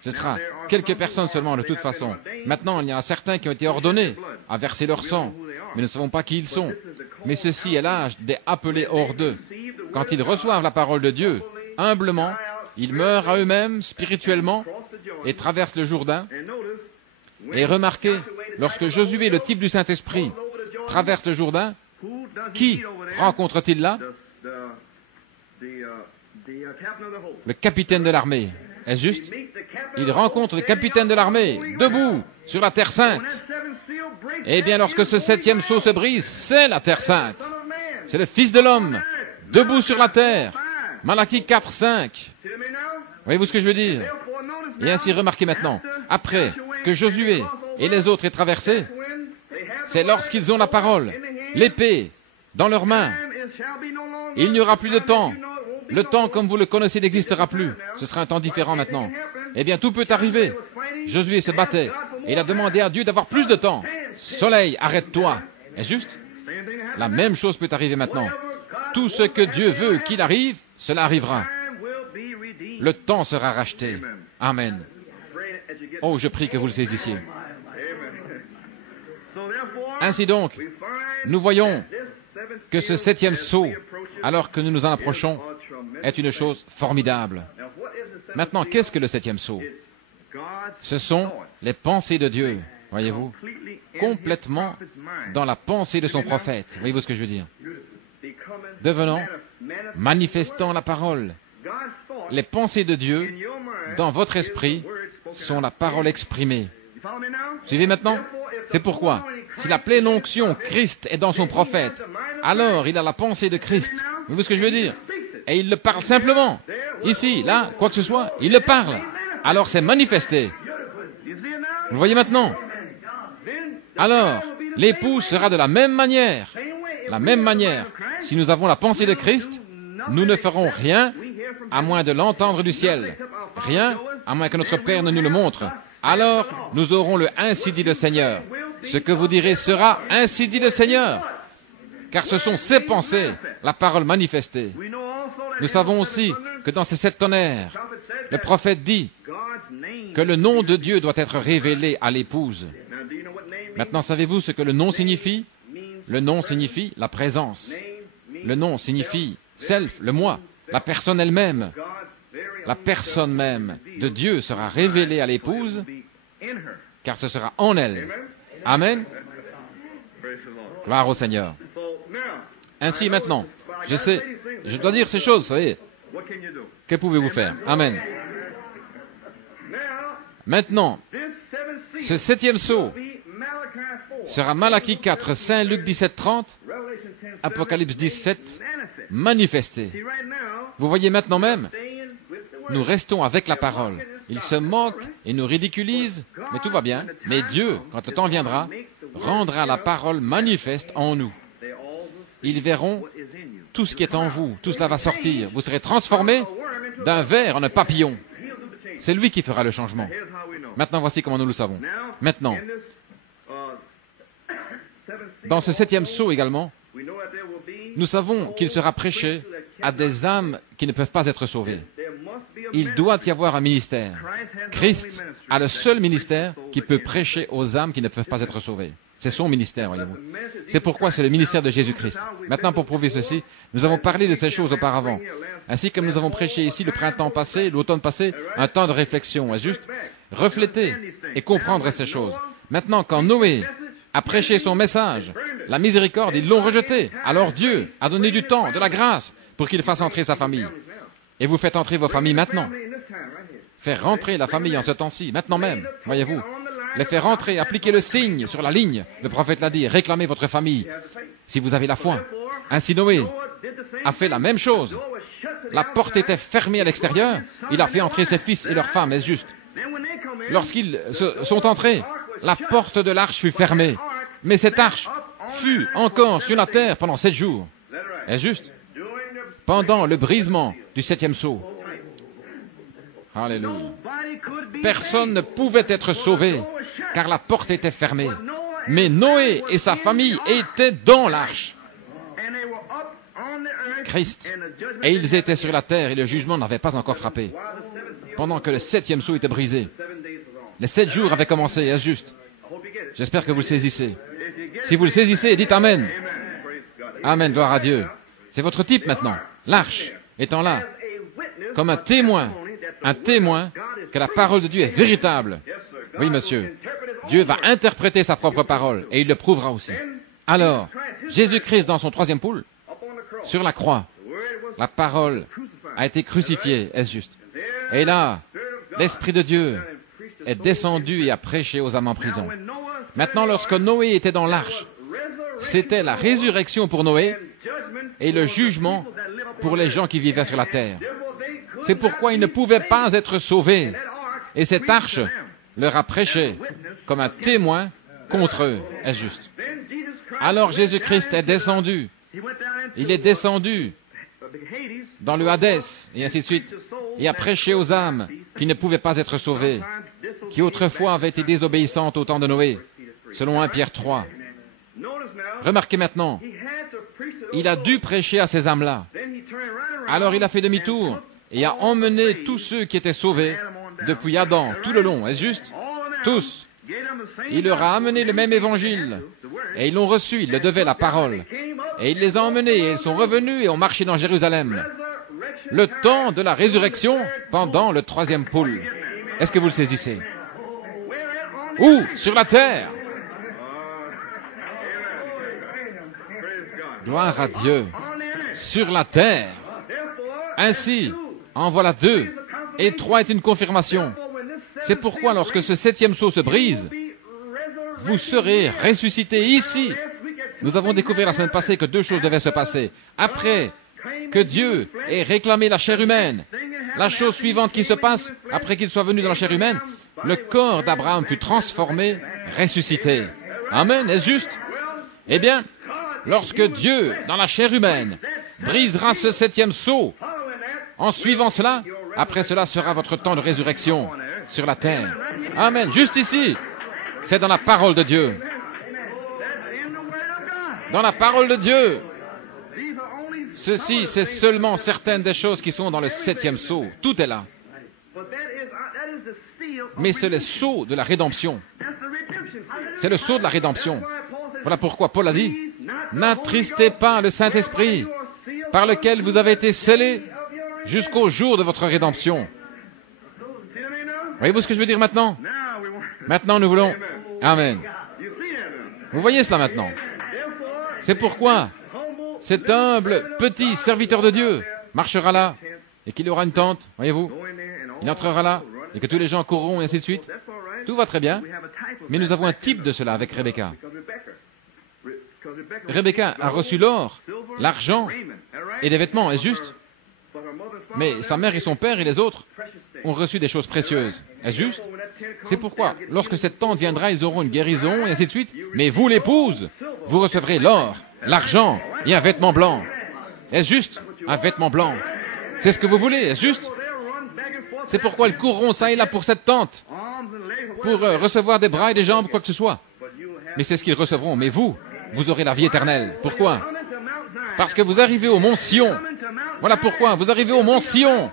Ce sera quelques personnes seulement, de toute façon. Maintenant, il y en a certains qui ont été ordonnés à verser leur sang, mais nous ne savons pas qui ils sont. Mais ceci est l'âge des appelés hors d'eux. Quand ils reçoivent la parole de Dieu, humblement, ils meurent à eux-mêmes, spirituellement, et traversent le Jourdain. Et remarquez, lorsque Josué, le type du Saint-Esprit, traverse le Jourdain, qui rencontre-t-il là? Le capitaine de l'armée. Est-ce juste? Il rencontre le capitaine de l'armée, debout, sur la terre sainte. Eh bien, lorsque ce septième sceau se brise, c'est la terre sainte. C'est le Fils de l'homme, debout sur la terre. Malachie 4, 5. Voyez-vous ce que je veux dire? Et ainsi, remarquez maintenant, après que Josué et les autres aient traversé, c'est lorsqu'ils ont la parole, l'épée, dans leurs mains. Il n'y aura plus de temps. Le temps, comme vous le connaissez, n'existera plus. Ce sera un temps différent maintenant. Eh bien, tout peut arriver. Josué se battait et il a demandé à Dieu d'avoir plus de temps. Soleil, arrête-toi. Est-ce juste? La même chose peut arriver maintenant. Tout ce que Dieu veut qu'il arrive, cela arrivera. Le temps sera racheté. Amen. Oh, je prie que vous le saisissiez. Ainsi donc, nous voyons que ce septième sceau, alors que nous nous en approchons, est une chose formidable. Maintenant, qu'est-ce que le septième sceau? Ce sont les pensées de Dieu, voyez-vous, complètement dans la pensée de son prophète. Voyez-vous ce que je veux dire? Devenant, manifestant la parole. Les pensées de Dieu, dans votre esprit, sont la parole exprimée. Suivez maintenant? C'est pourquoi, si la pleine onction Christ est dans son prophète, alors il a la pensée de Christ. Voyez-vous ce que je veux dire? Et il le parle simplement. Ici, là, quoi que ce soit, il le parle. Alors c'est manifesté. Vous voyez maintenant? Alors, l'époux sera de la même manière. La même manière. Si nous avons la pensée de Christ, nous ne ferons rien à moins de l'entendre du ciel. Rien à moins que notre Père ne nous le montre. Alors, nous aurons le ainsi dit le Seigneur. Ce que vous direz sera ainsi dit le Seigneur. Car ce sont ses pensées, la parole manifestée. Nous savons aussi que dans ces 7 tonnerres, le prophète dit que le nom de Dieu doit être révélé à l'épouse. Maintenant, savez-vous ce que le nom signifie? Le nom signifie la présence. Le nom signifie self, le moi, la personne elle-même. La personne même de Dieu sera révélée à l'épouse, car ce sera en elle. Amen. Praise the Lord. Gloire au Seigneur. So now, Ainsi maintenant, je sais, je dois dire ces choses, vous savez. what can you do? Que pouvez-vous faire? Amen. Now, Maintenant, this seventh seal ce septième sceau be Malachi 4, sera Malachie 4, Saint Luc 17, 30, Revelation 10, Apocalypse 17, manifest. manifesté. See, right now, Vous voyez maintenant même, staying with the word. nous restons avec la parole. Ils se moquent et nous ridiculisent, mais tout va bien. Mais Dieu, quand le temps viendra, rendra la parole manifeste en nous. They all will Ils verront is in you. tout ce qui est en vous, tout cela va sortir. Vous serez transformés d'un ver en un papillon. He'll do the change. C'est lui qui fera le changement. Here's how we know. Maintenant, voici comment nous le savons. Now, Maintenant, in this, seventh seal, dans ce septième sceau également, we know that there will be nous savons qu'il sera prêché à des âmes qui ne peuvent pas être sauvées. there must be a Il doit y avoir un ministère. Christ has Christ a le seul ministère qui peut prêcher aux âmes qui ne peuvent pas être sauvées. C'est son ministère, voyez-vous. C'est pourquoi c'est le ministère de Jésus-Christ. Maintenant, pour prouver ceci, nous avons parlé de ces choses auparavant. Ainsi comme nous avons prêché ici le printemps passé, l'automne passé, un temps de réflexion, est juste refléter et comprendre ces choses. Maintenant, quand Noé a prêché son message, la miséricorde, ils l'ont rejeté. Alors Dieu a donné du temps, de la grâce, pour qu'il fasse entrer sa famille. Et vous faites entrer vos familles maintenant. Faire rentrer la famille en ce temps-ci, maintenant même, voyez-vous. Les faire rentrer, appliquer le signe sur la ligne. Le prophète l'a dit, réclamez votre famille, si vous avez la foi. Ainsi Noé a fait la même chose. La porte était fermée à l'extérieur. Il a fait entrer ses fils et leurs femmes, est-ce juste. Lorsqu'ils sont entrés, la porte de l'arche fut fermée. Mais cette arche fut encore sur la terre pendant 7 jours. Est-ce juste? Pendant le brisement du septième sceau. Alléluia. Personne ne pouvait être sauvé, car la porte était fermée. Mais Noé et sa famille étaient dans l'arche. Christ. Et ils étaient sur la terre et le jugement n'avait pas encore frappé. Pendant que le septième sceau était brisé. Les 7 jours avaient commencé, est-ce juste? J'espère que vous le saisissez. Si vous le saisissez, dites Amen. Amen, gloire à Dieu. C'est votre type maintenant. L'arche étant là, comme un témoin que la parole de Dieu est véritable. Oui, monsieur. Dieu va interpréter sa propre parole et il le prouvera aussi. Alors, Jésus-Christ dans son troisième poule, sur la croix, la parole a été crucifiée, est-ce juste? Et là, l'Esprit de Dieu est descendu et a prêché aux âmes en prison. Maintenant, lorsque Noé était dans l'arche, c'était la résurrection pour Noé et le jugement pour les gens qui vivaient sur la terre. C'est pourquoi ils ne pouvaient pas être sauvés. Et cette arche leur a prêché comme un témoin contre eux, est-ce juste? Alors Jésus-Christ est descendu. Il est descendu dans le Hadès, et ainsi de suite, et a prêché aux âmes qui ne pouvaient pas être sauvées, qui autrefois avaient été désobéissantes au temps de Noé, selon 1 Pierre 3. Remarquez maintenant, il a dû prêcher à ces âmes-là. Alors il a fait demi-tour et a emmené tous ceux qui étaient sauvés depuis Adam, tout le long, est-ce juste? Tous. Il leur a amené le même évangile et ils l'ont reçu, ils le devaient la parole. Et il les a emmenés et ils sont revenus et ont marché dans Jérusalem. Le temps de la résurrection pendant le troisième poule. Est-ce que vous le saisissez? Où? Sur la terre. Gloire à Dieu. Sur la terre. Ainsi, en voilà 2. Et 3 est une confirmation. C'est pourquoi lorsque ce septième sceau se brise, vous serez ressuscités ici. Nous avons découvert la semaine passée que 2 choses devaient se passer. Après que Dieu ait réclamé la chair humaine, la chose suivante qui se passe, après qu'il soit venu dans la chair humaine, le corps d'Abraham fut transformé, ressuscité. Amen, est-ce juste? Eh bien, lorsque Dieu, dans la chair humaine, brisera ce septième sceau, en suivant cela, après cela sera votre temps de résurrection sur la terre. Amen, juste ici. C'est dans la parole de Dieu. Dans la parole de Dieu. Ceci, c'est seulement certaines des choses qui sont dans le septième sceau. Tout est là. Mais c'est le sceau de la rédemption. C'est le sceau de la rédemption. Voilà pourquoi Paul a dit, n'attristez pas le Saint-Esprit, par lequel vous avez été scellés jusqu'au jour de votre rédemption. Voyez-vous ce que je veux dire maintenant? Maintenant, nous voulons... Amen. Vous voyez cela maintenant. C'est pourquoi cet humble petit serviteur de Dieu marchera là et qu'il aura une tente, voyez-vous. Il entrera là et que tous les gens courront et ainsi de suite. Tout va très bien, mais nous avons un type de cela avec Rebecca. Rebecca a reçu l'or, l'argent et des vêtements, est-ce juste? Mais sa mère et son père et les autres ont reçu des choses précieuses, est-ce juste? C'est pourquoi, lorsque cette tente viendra, ils auront une guérison et ainsi de suite. Mais vous, l'épouse, vous recevrez l'or, l'argent et un vêtement blanc. Est-ce juste? Un vêtement blanc. C'est ce que vous voulez, est-ce juste? C'est pourquoi ils courront ça et là pour cette tente, pour recevoir des bras et des jambes, quoi que ce soit. Mais c'est ce qu'ils recevront. Mais vous, vous aurez la vie éternelle. Pourquoi? Parce que vous arrivez au mont Sion. Voilà pourquoi. Vous arrivez au mont Sion.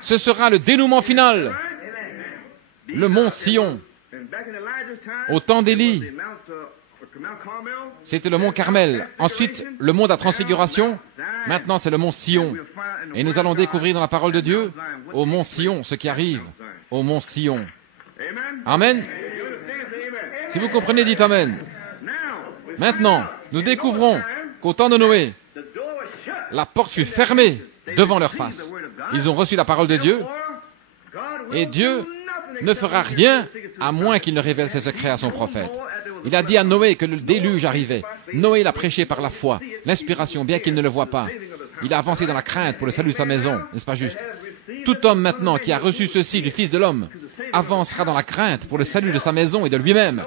Ce sera le dénouement final. Le mont Sion. Au temps d'Élie, c'était le mont Carmel. Ensuite, le mont de la Transfiguration. Maintenant, c'est le mont Sion. Et nous allons découvrir dans la parole de Dieu, au mont Sion, ce qui arrive. Au mont Sion. Amen. Si vous comprenez, dites Amen. Maintenant, nous découvrons qu'au temps de Noé, la porte fut fermée devant leur face. Ils ont reçu la parole de Dieu, et Dieu ne fera rien à moins qu'il ne révèle ses secrets à son prophète. Il a dit à Noé que le déluge arrivait. Noé l'a prêché par la foi, l'inspiration, bien qu'il ne le voie pas. Il a avancé dans la crainte pour le salut de sa maison, n'est-ce pas juste? Tout homme maintenant qui a reçu ceci du Fils de l'homme avancera dans la crainte pour le salut de sa maison et de lui-même.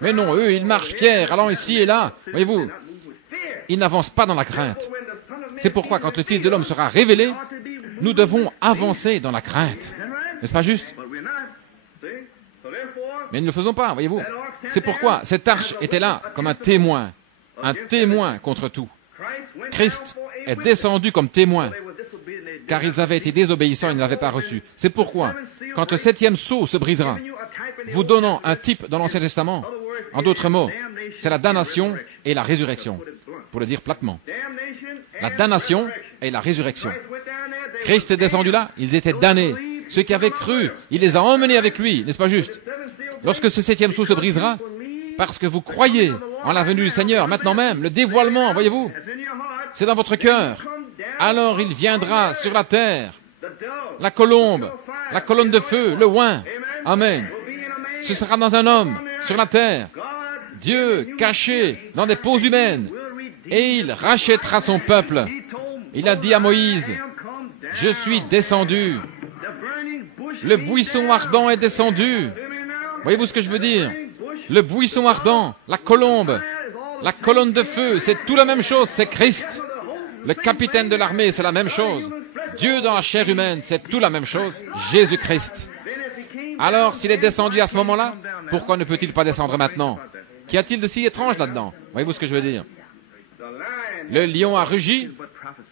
Mais non, eux, ils marchent fiers, allant ici et là. Voyez-vous, ils n'avancent pas dans la crainte. C'est pourquoi, quand le Fils de l'homme sera révélé, nous devons avancer dans la crainte. N'est-ce pas juste? Mais nous ne le faisons pas, voyez-vous. C'est pourquoi cette arche était là comme un témoin contre tout. Christ est descendu comme témoin, car ils avaient été désobéissants et ne l'avaient pas reçu. C'est pourquoi, quand le 7e sceau se brisera, vous donnant un type dans l'Ancien Testament, en d'autres mots, c'est la damnation et la résurrection, pour le dire platement. La damnation et la résurrection. Christ est descendu là, ils étaient damnés. Ceux qui avaient cru, il les a emmenés avec lui, n'est-ce pas juste? Lorsque ce 7e sceau se brisera, parce que vous croyez en la venue du Seigneur, maintenant même, le dévoilement, voyez-vous, c'est dans votre cœur. Alors il viendra sur la terre, la colombe, la colonne de feu, le oint. Amen. Ce sera dans un homme, sur la terre. Dieu caché dans des peaux humaines, et il rachètera son peuple. Il a dit à Moïse, « Je suis descendu. Le buisson ardent est descendu. » Voyez-vous ce que je veux dire? Le buisson ardent, la colombe, la colonne de feu, c'est tout la même chose, c'est Christ. Le capitaine de l'armée, c'est la même chose. Dieu dans la chair humaine, c'est tout la même chose, Jésus-Christ. Alors, s'il est descendu à ce moment-là, pourquoi ne peut-il pas descendre maintenant? Qu'y a-t-il de si étrange là-dedans? Voyez-vous ce que je veux dire? Le lion a rugi,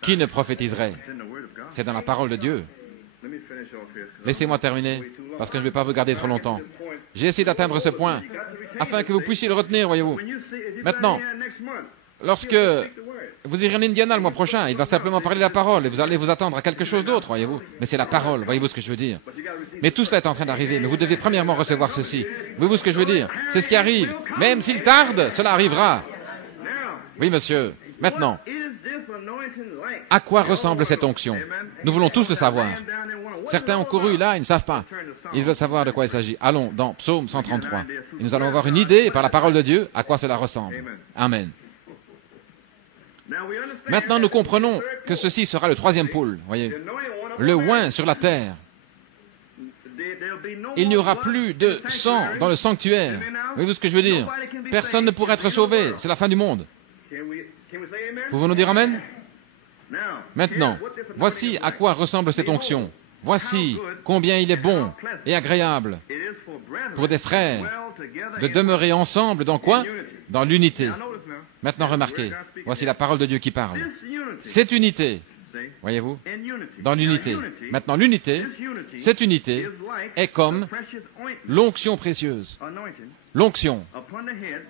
qui ne prophétiserait? C'est dans la parole de Dieu. Laissez-moi terminer, parce que je ne vais pas vous garder trop longtemps. J'ai essayé d'atteindre ce point, afin que vous puissiez le retenir, voyez-vous. Maintenant, lorsque vous irez en Indiana le mois prochain, il va simplement parler de la parole, et vous allez vous attendre à quelque chose d'autre, voyez-vous. Mais c'est la parole, voyez-vous ce que je veux dire. Mais tout cela est en train d'arriver, mais vous devez premièrement recevoir ceci. Voyez-vous ce que je veux dire? C'est ce qui arrive. Même s'il tarde, cela arrivera. Oui, monsieur. Maintenant, à quoi ressemble cette onction? Nous voulons tous le savoir. Certains ont couru là, ils ne savent pas. Ils veulent savoir de quoi il s'agit. Allons dans Psaume 133. Et nous allons avoir une idée, par la parole de Dieu, à quoi cela ressemble. Amen. Maintenant, nous comprenons que ceci sera le 3e pôle, voyez. Le oint sur la terre. Il n'y aura plus de sang dans le sanctuaire. Voyez-vous ce que je veux dire? Personne ne pourra être sauvé. C'est la fin du monde. Pouvons-nous dire Amen? Maintenant, voici à quoi ressemble cette onction. Voici combien il est bon et agréable pour des frères de demeurer ensemble dans quoi? Dans l'unité. Maintenant, remarquez, voici la parole de Dieu qui parle. Cette unité, voyez-vous, dans l'unité. Maintenant, l'unité, cette unité est comme l'onction précieuse. L'onction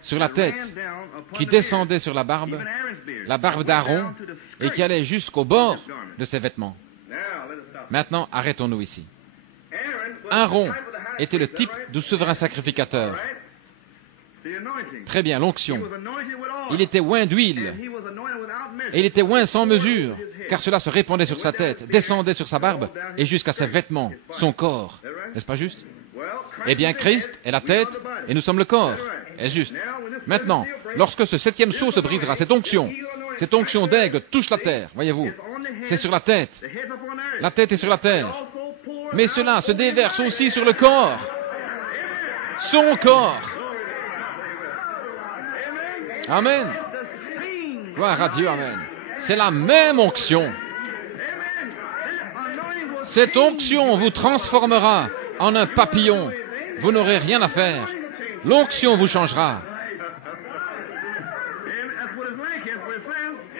sur la tête qui descendait sur la barbe d'Aaron, et qui allait jusqu'au bord de ses vêtements. Maintenant, arrêtons-nous ici. Aaron était le type du souverain sacrificateur. Très bien, l'onction. Il était oint d'huile. Et il était oint sans mesure, car cela se répandait sur sa tête, descendait sur sa barbe et jusqu'à ses vêtements, son corps. N'est-ce pas juste? Eh bien, Christ est la tête et nous sommes le corps. Est juste. Maintenant, lorsque ce 7e sceau se brisera, cette onction d'aigle touche la terre, voyez-vous. C'est sur la tête. La tête est sur la terre. Mais cela se déverse aussi sur le corps. Son corps. Amen. Gloire à Dieu, amen. C'est la même onction. Cette onction vous transformera en un papillon. Vous n'aurez rien à faire. L'onction vous changera.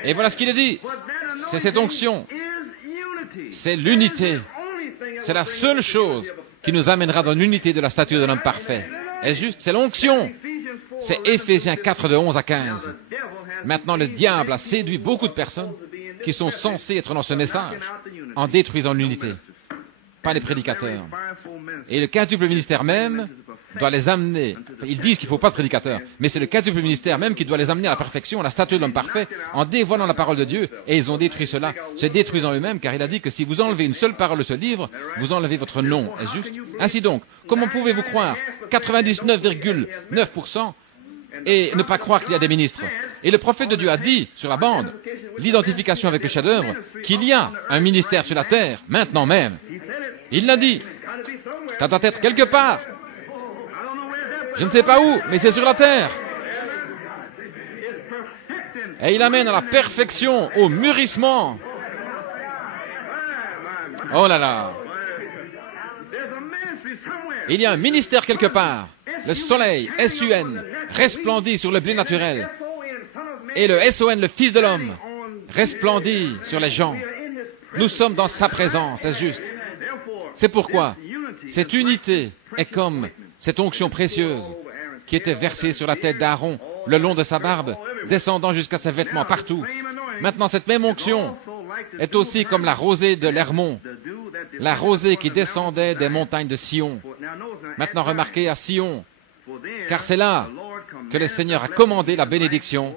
Et voilà ce qu'il est dit. C'est cette onction. C'est l'unité. C'est la seule chose qui nous amènera dans l'unité de la statue de l'homme parfait. Est-ce juste? C'est l'onction. C'est Éphésiens 4 de 11 à 15. Maintenant, le diable a séduit beaucoup de personnes qui sont censées être dans ce message en détruisant l'unité. Pas les prédicateurs. Et le quintuple ministère même doit les amener. Ils disent qu'il ne faut pas de prédicateurs, mais c'est le quintuple ministère même qui doit les amener à la perfection, à la statue de l'homme parfait, en dévoilant la parole de Dieu. Et ils ont détruit cela, se détruisant eux-mêmes, car il a dit que si vous enlevez une seule parole de ce livre, vous enlevez votre nom. Est-ce juste? Ainsi donc, comment pouvez-vous croire 99,9% et ne pas croire qu'il y a des ministres? Et le prophète de Dieu a dit sur la bande, l'identification avec le chef-d'œuvre, qu'il y a un ministère sur la terre, maintenant même. Il l'a dit. Ça doit être quelque part. Je ne sais pas où, mais c'est sur la terre. Et il amène à la perfection, au mûrissement. Oh là là. Il y a un ministère quelque part. Le soleil, S-U-N, resplendit sur le blé naturel. Et le S-O-N, le Fils de l'homme, resplendit sur les gens. Nous sommes dans sa présence, est-ce juste? C'est pourquoi cette unité est comme cette onction précieuse qui était versée sur la tête d'Aaron, le long de sa barbe, descendant jusqu'à ses vêtements partout. Maintenant, cette même onction est aussi comme la rosée de l'Hermon, la rosée qui descendait des montagnes de Sion. Maintenant, remarquez à Sion, car c'est là que le Seigneur a commandé la bénédiction,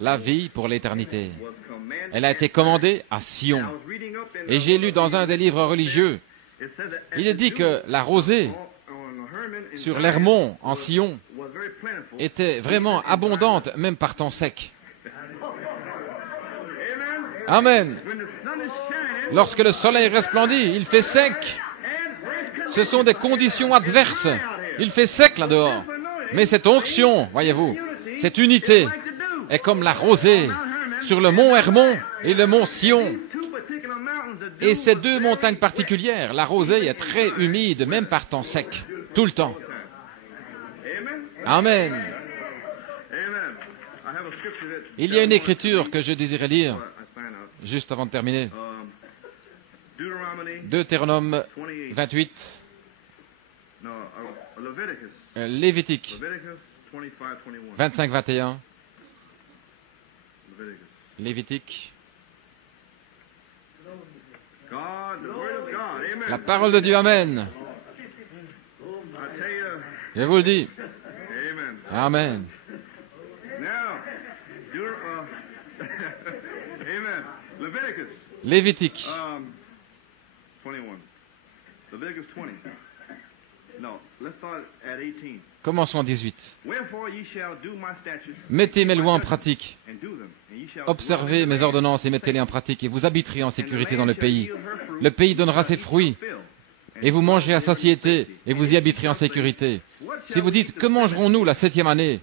la vie pour l'éternité. Elle a été commandée à Sion. Et j'ai lu dans un des livres religieux, il est dit que la rosée sur l'Hermon en Sion était vraiment abondante, même par temps sec. Amen. Lorsque le soleil resplendit, il fait sec. Ce sont des conditions adverses. Il fait sec là-dehors. Mais cette onction, voyez-vous, cette unité est comme la rosée sur le mont Hermon et le mont Sion. Et ces deux montagnes particulières, la rosée est très humide, même par temps sec, tout le temps. Amen. Il y a une écriture que je désirais lire, juste avant de terminer. Deutéronome 28, Lévitique 25-21, Lévitique. La parole de Dieu, amen. Je vous le dis. Amen. Lévitique. Commençons en 18. Mettez mes lois en pratique. Observez mes ordonnances et mettez-les en pratique, et vous habiterez en sécurité dans le pays. Le pays donnera ses fruits, et vous mangerez à satiété, et vous y habiterez en sécurité. Si vous dites, que mangerons-nous la 7e année,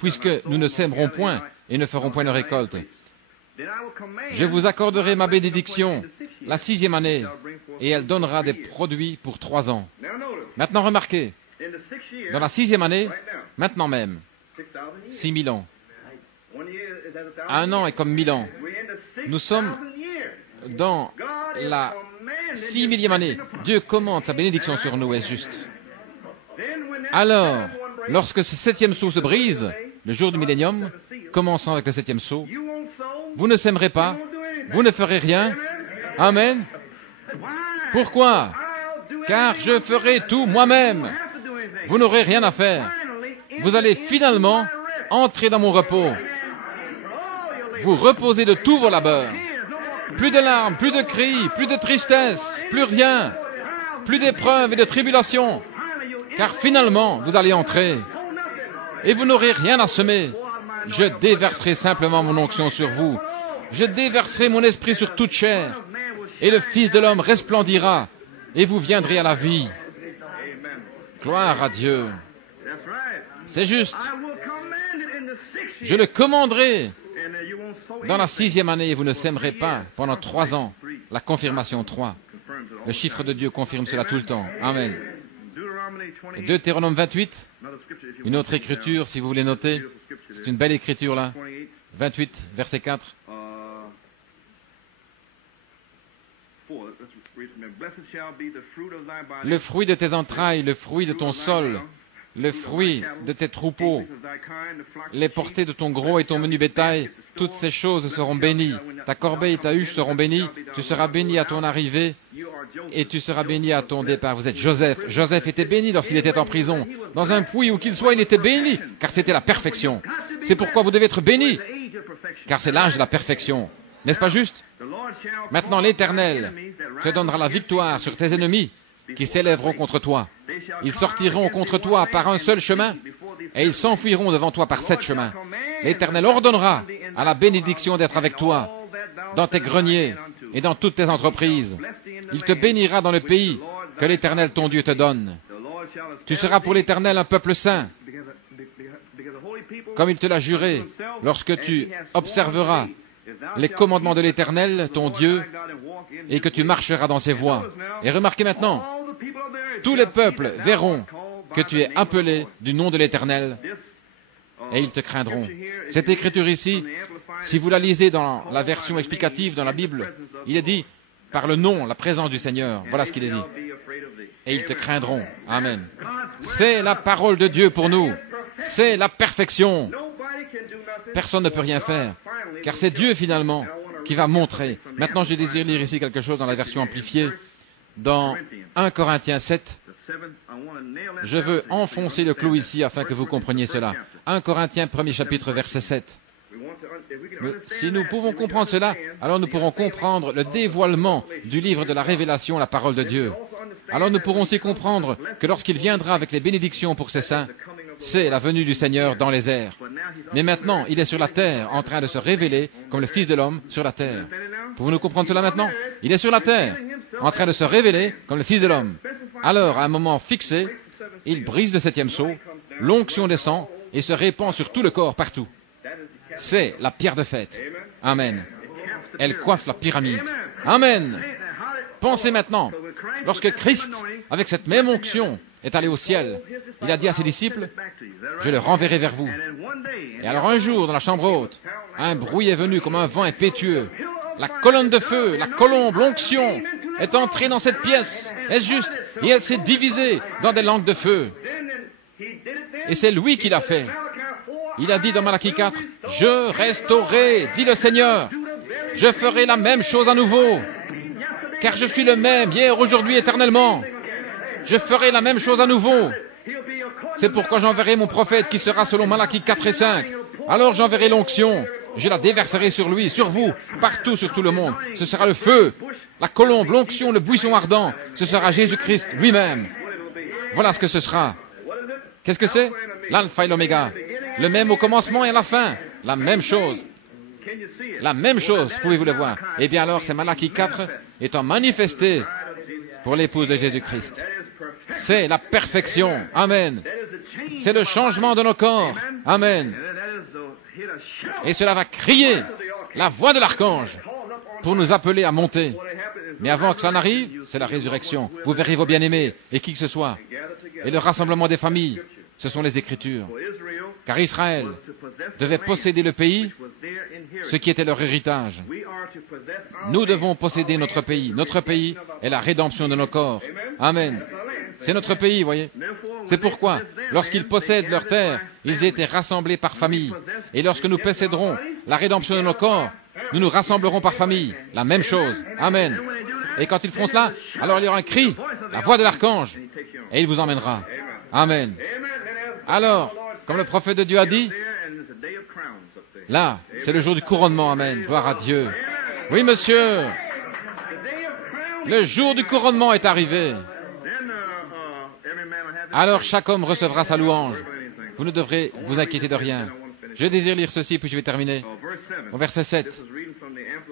puisque nous ne sèmerons point et ne ferons point de récolte? Je vous accorderai ma bénédiction la 6e année, et elle donnera des produits pour 3 ans. Maintenant remarquez, dans la 6e année, maintenant même, 6 000 ans. Un an est comme 1000 ans. Nous sommes dans la 6 000e année. Dieu commande sa bénédiction sur nous, est-ce juste? Alors, lorsque ce 7e sceau se brise, le jour du millénium, commençons avec le 7e sceau, vous ne sèmerez pas, vous ne ferez rien. Amen. Pourquoi? car je ferai tout moi-même. Vous n'aurez rien à faire. Vous allez finalement entrer dans mon repos. Vous reposez de tous vos labeurs. Plus de larmes, plus de cris, plus de tristesse, plus rien. Plus d'épreuves et de tribulations. Car finalement, vous allez entrer. Et vous n'aurez rien à semer. Je déverserai simplement mon onction sur vous. Je déverserai mon esprit sur toute chair. Et le Fils de l'homme resplendira. Et vous viendrez à la vie. Gloire à Dieu. C'est juste. Je le commanderai. Dans la 6e année, vous ne sèmerez pas pendant 3 ans. La confirmation 3. Le chiffre de Dieu confirme cela tout le temps. Amen. Deutéronome 28. Une autre écriture, si vous voulez noter. C'est une belle écriture là. 28, verset 4. Le fruit de tes entrailles, le fruit de ton sol, le fruit de tes troupeaux, les portées de ton gros et ton menu bétail, toutes ces choses seront bénies. Ta corbeille et ta huche seront bénies. Tu seras béni à ton arrivée et tu seras béni à ton départ. Vous êtes Joseph. Joseph était béni lorsqu'il était en prison. Dans un puits où qu'il soit, il était béni, car c'était la perfection. C'est pourquoi vous devez être béni, car c'est l'âge de la perfection. N'est-ce pas juste? Maintenant, l'Éternel te donnera la victoire sur tes ennemis qui s'élèveront contre toi. Ils sortiront contre toi par un seul chemin et ils s'enfuiront devant toi par 7 chemins. L'Éternel ordonnera à la bénédiction d'être avec toi dans tes greniers et dans toutes tes entreprises. Il te bénira dans le pays que l'Éternel ton Dieu te donne. Tu seras pour l'Éternel un peuple saint, comme il te l'a juré, lorsque tu observeras les commandements de l'Éternel, ton Dieu, et que tu marcheras dans ses voies. Et remarquez maintenant, tous les peuples verront que tu es appelé du nom de l'Éternel, et ils te craindront. Cette écriture ici, si vous la lisez dans la version explicative dans la Bible, il est dit par le nom, la présence du Seigneur. Voilà ce qu'il est dit. Et ils te craindront. Amen. C'est la parole de Dieu pour nous. C'est la perfection. Personne ne peut rien faire, car c'est Dieu finalement qui va montrer. Maintenant, je désire lire ici quelque chose dans la version amplifiée, dans 1 Corinthiens 7. Je veux enfoncer le clou ici afin que vous compreniez cela. 1 Corinthiens, 1er chapitre, verset 7. Mais si nous pouvons comprendre cela, alors nous pourrons comprendre le dévoilement du livre de la révélation, la parole de Dieu. Alors nous pourrons aussi comprendre que lorsqu'il viendra avec les bénédictions pour ses saints, c'est la venue du Seigneur dans les airs. Mais maintenant, il est sur la terre, en train de se révéler comme le Fils de l'homme sur la terre. Pouvez-vous nous comprendre cela maintenant? Il est sur la terre, en train de se révéler comme le Fils de l'homme. Alors, à un moment fixé, il brise le 7e sceau, l'onction descend et se répand sur tout le corps partout. C'est la pierre de fête. Amen. Elle coiffe la pyramide. Amen. Pensez maintenant, lorsque Christ, avec cette même onction, est allé au ciel, il a dit à ses disciples, « Je le renverrai vers vous. » Et alors un jour, dans la chambre haute, un bruit est venu comme un vent impétueux. La colonne de feu, la colombe, l'onction, est entrée dans cette pièce. Est-ce juste? Et elle s'est divisée dans des langues de feu. Et c'est lui qui l'a fait. Il a dit dans Malachie 4, « Je restaurerai, dit le Seigneur. Je ferai la même chose à nouveau. Car je suis le même, hier, aujourd'hui, éternellement. Je ferai la même chose à nouveau. C'est pourquoi j'enverrai mon prophète qui sera selon Malachie 4 et 5. Alors j'enverrai l'onction. Je la déverserai sur lui, sur vous, partout sur tout le monde. Ce sera le feu, la colombe, l'onction, le buisson ardent. Ce sera Jésus-Christ lui-même. Voilà ce que ce sera. Qu'est-ce que c'est? L'alpha et l'oméga. Le même au commencement et à la fin. La même chose. La même chose, pouvez-vous le voir? Eh bien alors, c'est Malachie 4 étant manifesté pour l'épouse de Jésus-Christ. C'est la perfection. Amen. C'est le changement de nos corps. Amen. Et cela va crier la voix de l'archange pour nous appeler à monter. Mais avant que ça n'arrive, c'est la résurrection. Vous verrez vos bien-aimés et qui que ce soit. Et le rassemblement des familles, ce sont les Écritures. Car Israël devait posséder le pays, ce qui était leur héritage. Nous devons posséder notre pays. Notre pays est la rédemption de nos corps. Amen. C'est notre pays, voyez. C'est pourquoi, lorsqu'ils possèdent leur terre, ils étaient rassemblés par famille. Et lorsque nous posséderons la rédemption de nos corps, nous nous rassemblerons par famille. La même chose. Amen. Et quand ils feront cela, alors il y aura un cri, la voix de l'archange, et il vous emmènera. Amen. Alors, comme le prophète de Dieu a dit, là, c'est le jour du couronnement. Amen. Gloire à Dieu. Oui, monsieur. Le jour du couronnement est arrivé. Alors, chaque homme recevra sa louange. Vous ne devrez vous inquiéter de rien. Je désire lire ceci, puis je vais terminer. Au verset 7.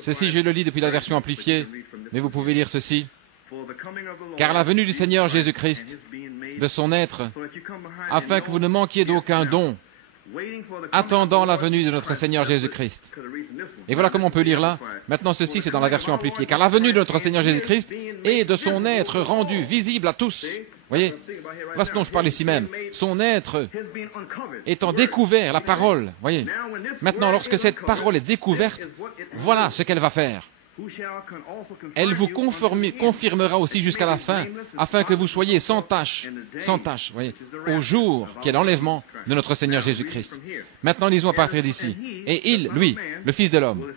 Ceci, je le lis depuis la version amplifiée, mais vous pouvez lire ceci. Car la venue du Seigneur Jésus-Christ, de son être, afin que vous ne manquiez d'aucun don, attendant la venue de notre Seigneur Jésus-Christ. Et voilà comment on peut lire là. Maintenant, ceci, c'est dans la version amplifiée. Car la venue de notre Seigneur Jésus-Christ est de son être rendu visible à tous. Voyez, voilà ce dont je parle ici même. Son être étant découvert, la parole. Voyez. Maintenant, lorsque cette parole est découverte, voilà ce qu'elle va faire. Elle vous confirmera aussi jusqu'à la fin, afin que vous soyez sans tache, voyez, au jour qui est l'enlèvement de notre Seigneur Jésus-Christ. Maintenant, lisons à partir d'ici. Et il, lui, le Fils de l'homme,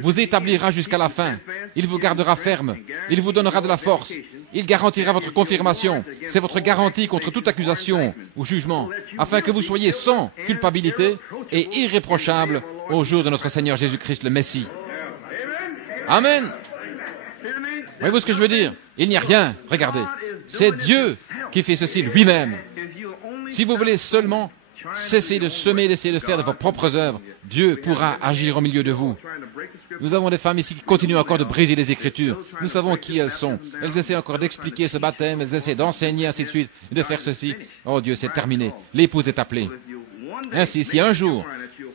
vous établira jusqu'à la fin. Il vous gardera ferme. Il vous donnera de la force. Il garantira votre confirmation. C'est votre garantie contre toute accusation ou jugement, afin que vous soyez sans culpabilité et irréprochables au jour de notre Seigneur Jésus-Christ, le Messie. Amen. Voyez-vous ce que je veux dire? Il n'y a rien. Regardez. C'est Dieu qui fait ceci lui-même. Si vous voulez seulement cesser de semer, d'essayer de faire de vos propres œuvres, Dieu pourra agir au milieu de vous. Nous avons des femmes ici qui continuent encore de briser les Écritures. Nous savons qui elles sont. Elles essaient encore d'expliquer ce baptême, elles essaient d'enseigner, ainsi de suite, et de faire ceci. Oh Dieu, c'est terminé. L'épouse est appelée. Ainsi, si un jour,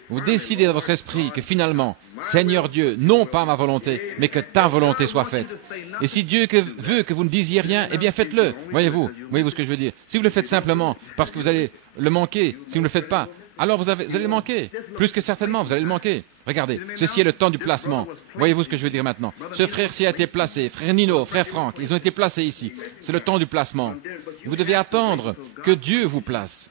vous décidez dans votre esprit que finalement, Seigneur Dieu, non pas ma volonté, mais que ta volonté soit faite. Et si Dieu veut que vous ne disiez rien, eh bien faites-le. Voyez-vous ce que je veux dire? Si vous le faites simplement parce que vous allez le manquer, si vous ne le faites pas, alors vous allez le manquer. Plus que certainement, vous allez le manquer. Regardez, ceci est le temps du placement. Voyez-vous ce que je veux dire maintenant? Ce frère-ci a été placé, frère Nino, frère Franck, ils ont été placés ici. C'est le temps du placement. Vous devez attendre que Dieu vous place.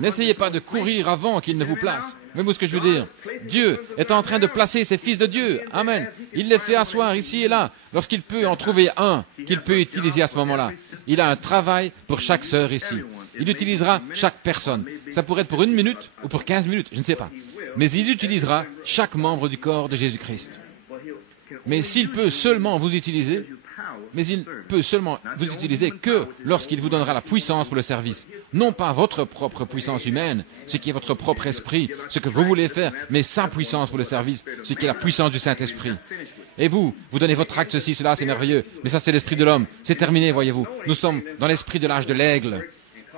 N'essayez pas de courir avant qu'il ne vous place. Voyez-vous ce que je veux dire? Dieu est en train de placer ses fils de Dieu. Amen. Il les fait asseoir ici et là. Lorsqu'il peut en trouver un qu'il peut utiliser à ce moment-là. Il a un travail pour chaque sœur ici. Il utilisera chaque personne. Ça pourrait être pour 1 minute ou pour 15 minutes, je ne sais pas. Mais il utilisera chaque membre du corps de Jésus-Christ. Mais s'il peut seulement vous utiliser, que lorsqu'il vous donnera la puissance pour le service. Non pas votre propre puissance humaine, ce qui est votre propre esprit, ce que vous voulez faire, mais sa puissance pour le service, ce qui est la puissance du Saint-Esprit. Et vous donnez votre acte, ceci, cela, c'est merveilleux. Mais ça, c'est l'esprit de l'homme. C'est terminé, voyez-vous. Nous sommes dans l'esprit de l'âge de l'aigle.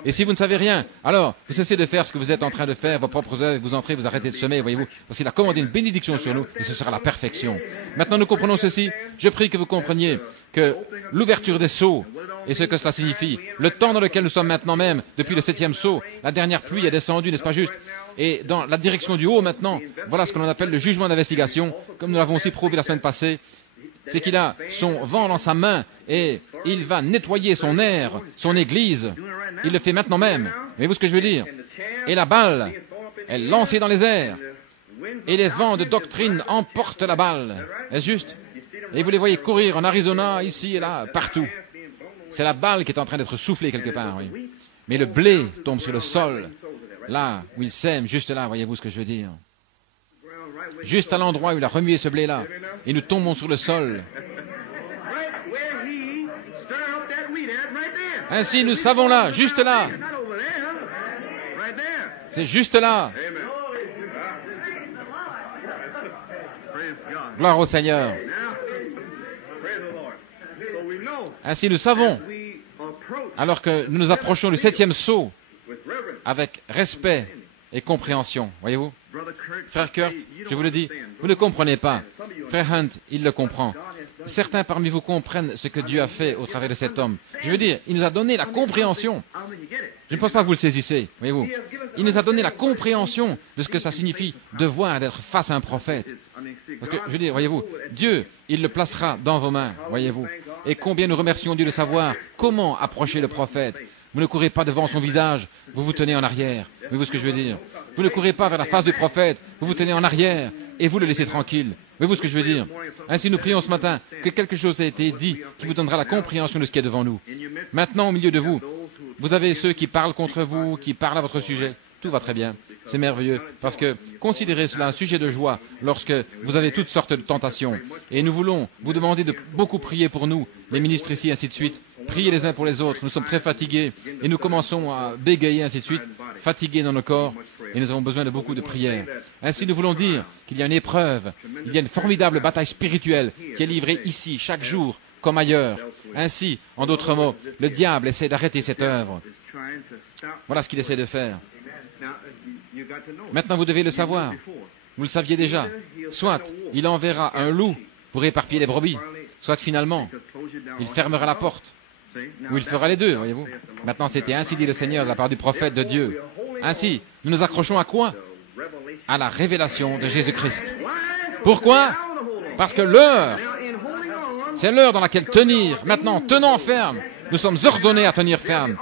Et si vous ne savez rien, alors vous cessez de faire ce que vous êtes en train de faire, vos propres œuvres, vous entrez, vous arrêtez de semer, voyez-vous, parce qu'il a commandé une bénédiction sur nous, et ce sera la perfection. Maintenant, nous comprenons ceci. Je prie que vous compreniez que l'ouverture des seaux, et ce que cela signifie, le temps dans lequel nous sommes maintenant même, depuis le 7e seau, la dernière pluie est descendue, n'est-ce pas juste? Et dans la direction du haut maintenant, voilà ce que l'on appelle le jugement d'investigation, comme nous l'avons aussi prouvé la semaine passée, c'est qu'il a son vent dans sa main et il va nettoyer son air, son église. Il le fait maintenant même. Voyez-vous ce que je veux dire? Et la balle est lancée dans les airs. Et les vents de doctrine emportent la balle. Est-ce juste? Et vous les voyez courir en Arizona, ici et là, partout. C'est la balle qui est en train d'être soufflée quelque part, oui. Mais le blé tombe sur le sol, là où il sème, juste là, voyez-vous ce que je veux dire? Juste à l'endroit où il a remué ce blé-là. Et nous tombons sur le sol. Ainsi, nous savons là, juste là. C'est juste là. Gloire au Seigneur. Ainsi, nous savons, alors que nous nous approchons du 7e sceau, avec respect et compréhension, voyez-vous? Frère Kurt, je vous le dis, vous ne comprenez pas. Frère Hunt, il le comprend. Certains parmi vous comprennent ce que Dieu a fait au travers de cet homme. Je veux dire, il nous a donné la compréhension. Je ne pense pas que vous le saisissez, voyez-vous. Il nous a donné la compréhension de ce que ça signifie devoir d'être face à un prophète. Parce que, je veux dire, voyez-vous, Dieu, il le placera dans vos mains, voyez-vous. Et combien nous remercions Dieu de savoir comment approcher le prophète. Vous ne courez pas devant son visage, vous vous tenez en arrière. Voyez-vous ce que je veux dire? Vous ne courez pas vers la face du prophète, vous vous tenez en arrière et vous le laissez tranquille. Voyez-vous ce que je veux dire? Ainsi, nous prions ce matin que quelque chose ait été dit qui vous donnera la compréhension de ce qui est devant nous. Maintenant, au milieu de vous, vous avez ceux qui parlent contre vous, qui parlent à votre sujet. Tout va très bien. C'est merveilleux, parce que considérez cela un sujet de joie lorsque vous avez toutes sortes de tentations. Et nous voulons vous demander de beaucoup prier pour nous, les ministres ici, ainsi de suite. Priez les uns pour les autres. Nous sommes très fatigués et nous commençons à bégayer, ainsi de suite, fatigués dans nos corps, et nous avons besoin de beaucoup de prières. Ainsi, nous voulons dire qu'il y a une épreuve, il y a une formidable bataille spirituelle qui est livrée ici, chaque jour, comme ailleurs. Ainsi, en d'autres mots, le diable essaie d'arrêter cette œuvre. Voilà ce qu'il essaie de faire. Maintenant, vous devez le savoir. Vous le saviez déjà. Soit il enverra un loup pour éparpiller les brebis, soit finalement, il fermera la porte. Ou il fera les deux, voyez-vous. Maintenant, c'était ainsi dit le Seigneur de la part du prophète de Dieu. Ainsi, nous nous accrochons à quoi? À la révélation de Jésus-Christ. Pourquoi? Parce que l'heure, c'est l'heure dans laquelle tenir. Maintenant, tenons ferme. Nous sommes ordonnés à tenir ferme.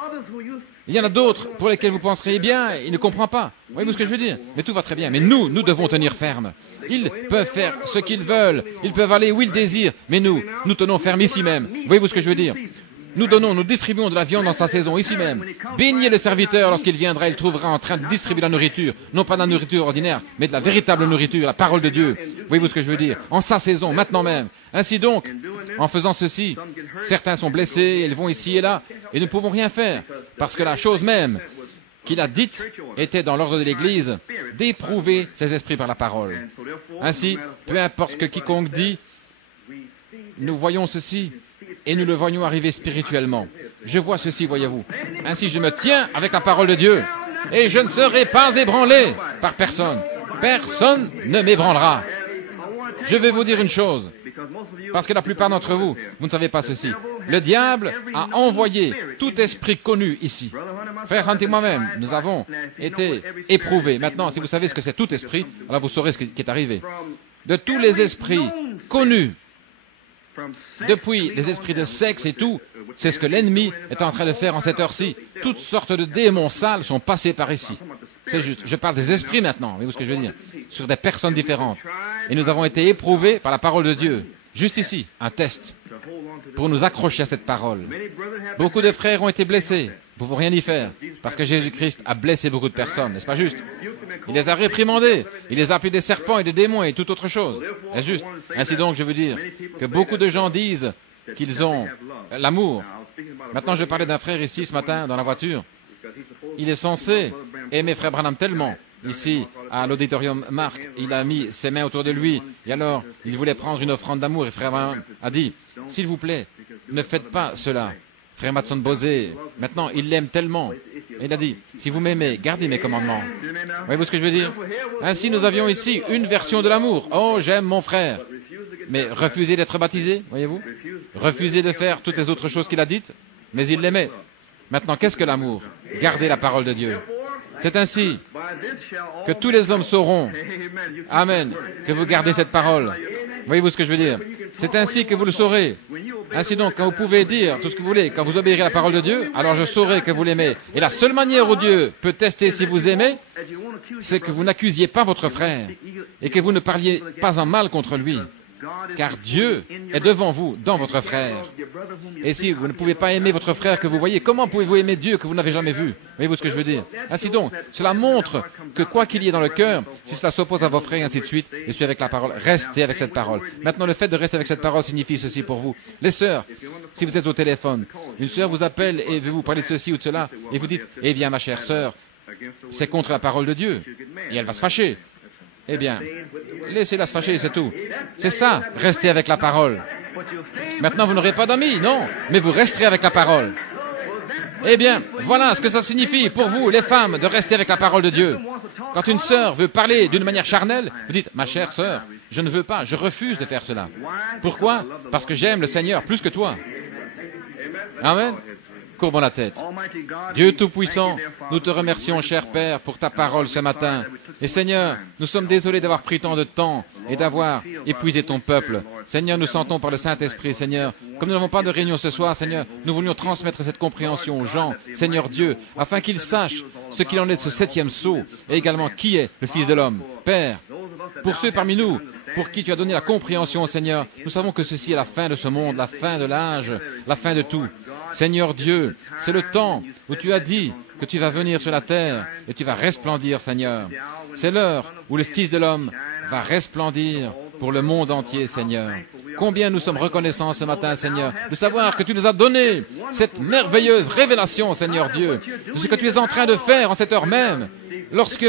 Il y en a d'autres pour lesquels vous penserez, bien, il ne comprend pas. Voyez-vous ce que je veux dire? Mais tout va très bien. Mais nous devons tenir ferme. Ils peuvent faire ce qu'ils veulent. Ils peuvent aller où ils désirent. Mais nous tenons ferme ici même. Voyez-vous ce que je veux dire? Nous distribuons de la viande dans sa saison, ici même. Béniez le serviteur lorsqu'il viendra, il trouvera en train de distribuer la nourriture. Non pas de la nourriture ordinaire, mais de la véritable nourriture, la parole de Dieu. Voyez-vous ce que je veux dire? En sa saison, maintenant même. Ainsi donc, en faisant ceci, certains sont blessés, ils vont ici et là, et nous ne pouvons rien faire. Parce que la chose même qu'il a dite était dans l'ordre de l'Église d'éprouver ses esprits par la parole. Ainsi, peu importe ce que quiconque dit, nous voyons ceci. Et nous le voyons arriver spirituellement. Je vois ceci, voyez-vous. Ainsi, je me tiens avec la parole de Dieu. Et je ne serai pas ébranlé par personne. Personne ne m'ébranlera. Je vais vous dire une chose. Parce que la plupart d'entre vous, vous ne savez pas ceci. Le diable a envoyé tout esprit connu ici. Frère Hunt et moi-même, nous avons été éprouvés. Maintenant, si vous savez ce que c'est tout esprit, alors vous saurez ce qui est arrivé. De tous les esprits connus, depuis les esprits de sexe et tout, c'est ce que l'ennemi est en train de faire en cette heure-ci. Toutes sortes de démons sales sont passés par ici. C'est juste. Je parle des esprits maintenant, voyez-vous ce que je veux dire? Sur des personnes différentes. Et nous avons été éprouvés par la parole de Dieu. Juste ici, un test, pour nous accrocher à cette parole. Beaucoup de frères ont été blessés. Vous ne pouvez rien y faire, parce que Jésus-Christ a blessé beaucoup de personnes, n'est-ce pas juste? Il les a réprimandés, il les a appelés des serpents et des démons et toute autre chose. C'est juste. Ainsi donc, je veux dire que beaucoup de gens disent qu'ils ont l'amour. Maintenant, je parlais d'un frère ici ce matin, dans la voiture. Il est censé aimer Frère Branham tellement. Ici, à l'auditorium Marc, il a mis ses mains autour de lui. Et alors, il voulait prendre une offrande d'amour. Et Frère Branham a dit, « S'il vous plaît, ne faites pas cela. » Frère Matson Bosé, maintenant, il l'aime tellement. Et il a dit, si vous m'aimez, gardez mes commandements. Voyez-vous ce que je veux dire? Ainsi, nous avions ici une version de l'amour. Oh, j'aime mon frère. Mais refusez d'être baptisé, voyez-vous? Refusez de faire toutes les autres choses qu'il a dites, mais il l'aimait. Maintenant, qu'est-ce que l'amour? Gardez la parole de Dieu. C'est ainsi que tous les hommes sauront, amen, que vous gardez cette parole. Voyez-vous ce que je veux dire? C'est ainsi que vous le saurez. Ainsi donc, quand vous pouvez dire tout ce que vous voulez, quand vous obéirez à la parole de Dieu, alors je saurai que vous l'aimez. Et la seule manière où Dieu peut tester si vous aimez, c'est que vous n'accusiez pas votre frère et que vous ne parliez pas en mal contre lui. Car Dieu est devant vous, dans votre frère. Et si vous ne pouvez pas aimer votre frère que vous voyez, comment pouvez-vous aimer Dieu que vous n'avez jamais vu? Voyez-vous ce que je veux dire? Ainsi donc, cela montre que quoi qu'il y ait dans le cœur, si cela s'oppose à vos frères, ainsi de suite, et suivez avec la parole, restez avec cette parole. Maintenant, le fait de rester avec cette parole signifie ceci pour vous. Les sœurs, si vous êtes au téléphone, une sœur vous appelle et veut vous parler de ceci ou de cela, et vous dites, eh bien, ma chère sœur, c'est contre la parole de Dieu, et elle va se fâcher. Eh bien, laissez-la se fâcher, c'est tout. C'est ça, restez avec la parole. Maintenant, vous n'aurez pas d'amis, non, mais vous resterez avec la parole. Eh bien, voilà ce que ça signifie pour vous, les femmes, de rester avec la parole de Dieu. Quand une sœur veut parler d'une manière charnelle, vous dites, ma chère sœur, je ne veux pas, je refuse de faire cela. Pourquoi? Parce que j'aime le Seigneur plus que toi. Amen. Courbons la tête. Dieu Tout-Puissant, nous te remercions, cher Père, pour ta parole ce matin. Et Seigneur, nous sommes désolés d'avoir pris tant de temps et d'avoir épuisé ton peuple. Seigneur, nous sentons par le Saint-Esprit, Seigneur, comme nous n'avons pas de réunion ce soir, Seigneur, nous voulions transmettre cette compréhension aux gens, Seigneur Dieu, afin qu'ils sachent ce qu'il en est de ce 7e sceau et également qui est le Fils de l'homme. Père, pour ceux parmi nous pour qui tu as donné la compréhension, Seigneur. Nous savons que ceci est la fin de ce monde, la fin de l'âge, la fin de tout. Seigneur Dieu, c'est le temps où tu as dit que tu vas venir sur la terre et tu vas resplendir, Seigneur. C'est l'heure où le Fils de l'homme va resplendir pour le monde entier, Seigneur. Combien nous sommes reconnaissants ce matin, Seigneur, de savoir que tu nous as donné cette merveilleuse révélation, Seigneur Dieu, de ce que tu es en train de faire en cette heure même, lorsque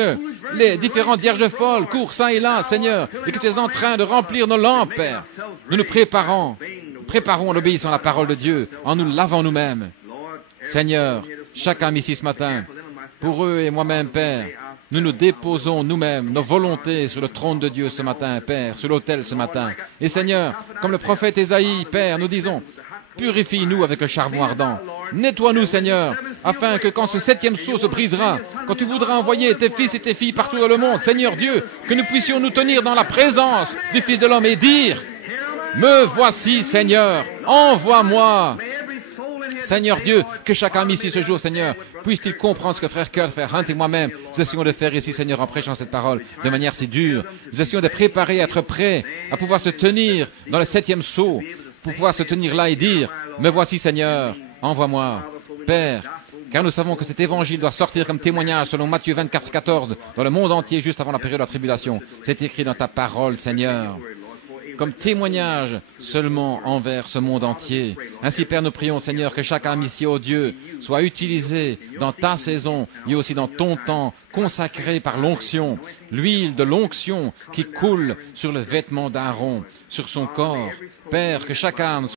les différentes vierges folles courent çà et là, Seigneur, et que tu es en train de remplir nos lampes, Père. Nous nous préparons en obéissant à la parole de Dieu, en nous lavant nous-mêmes. Seigneur, chaque âme ici ce matin, pour eux et moi-même, Père, nous nous déposons nous-mêmes, nos volontés sur le trône de Dieu ce matin, Père, sur l'autel ce matin. Et Seigneur, comme le prophète Ésaïe, Père, nous disons, purifie-nous avec le charbon ardent. Nettoie-nous, Seigneur, afin que quand ce 7e sceau se brisera, quand tu voudras envoyer tes fils et tes filles partout dans le monde, Seigneur Dieu, que nous puissions nous tenir dans la présence du Fils de l'homme et dire, me voici, Seigneur, envoie-moi. Seigneur Dieu, que chaque âme ici ce jour, Seigneur, puisse-t-il comprendre ce que frère Kurt, frère Hunt et moi-même, nous essayons de faire ici, Seigneur, en prêchant cette parole de manière si dure. Nous essayons de préparer, à être prêts, à pouvoir se tenir dans le 7e sceau, pour pouvoir se tenir là et dire, me voici, Seigneur, envoie-moi. Père, car nous savons que cet évangile doit sortir comme témoignage selon Matthieu 24, 14, dans le monde entier juste avant la période de la tribulation. C'est écrit dans ta parole, Seigneur, comme témoignage seulement envers ce monde entier. Ainsi, Père, nous prions, Seigneur, que chaque âme ici, ô Dieu, soit utilisée dans ta saison et aussi dans ton temps, consacré par l'onction, l'huile de l'onction qui coule sur le vêtement d'Aaron, sur son corps. Père, que chaque âme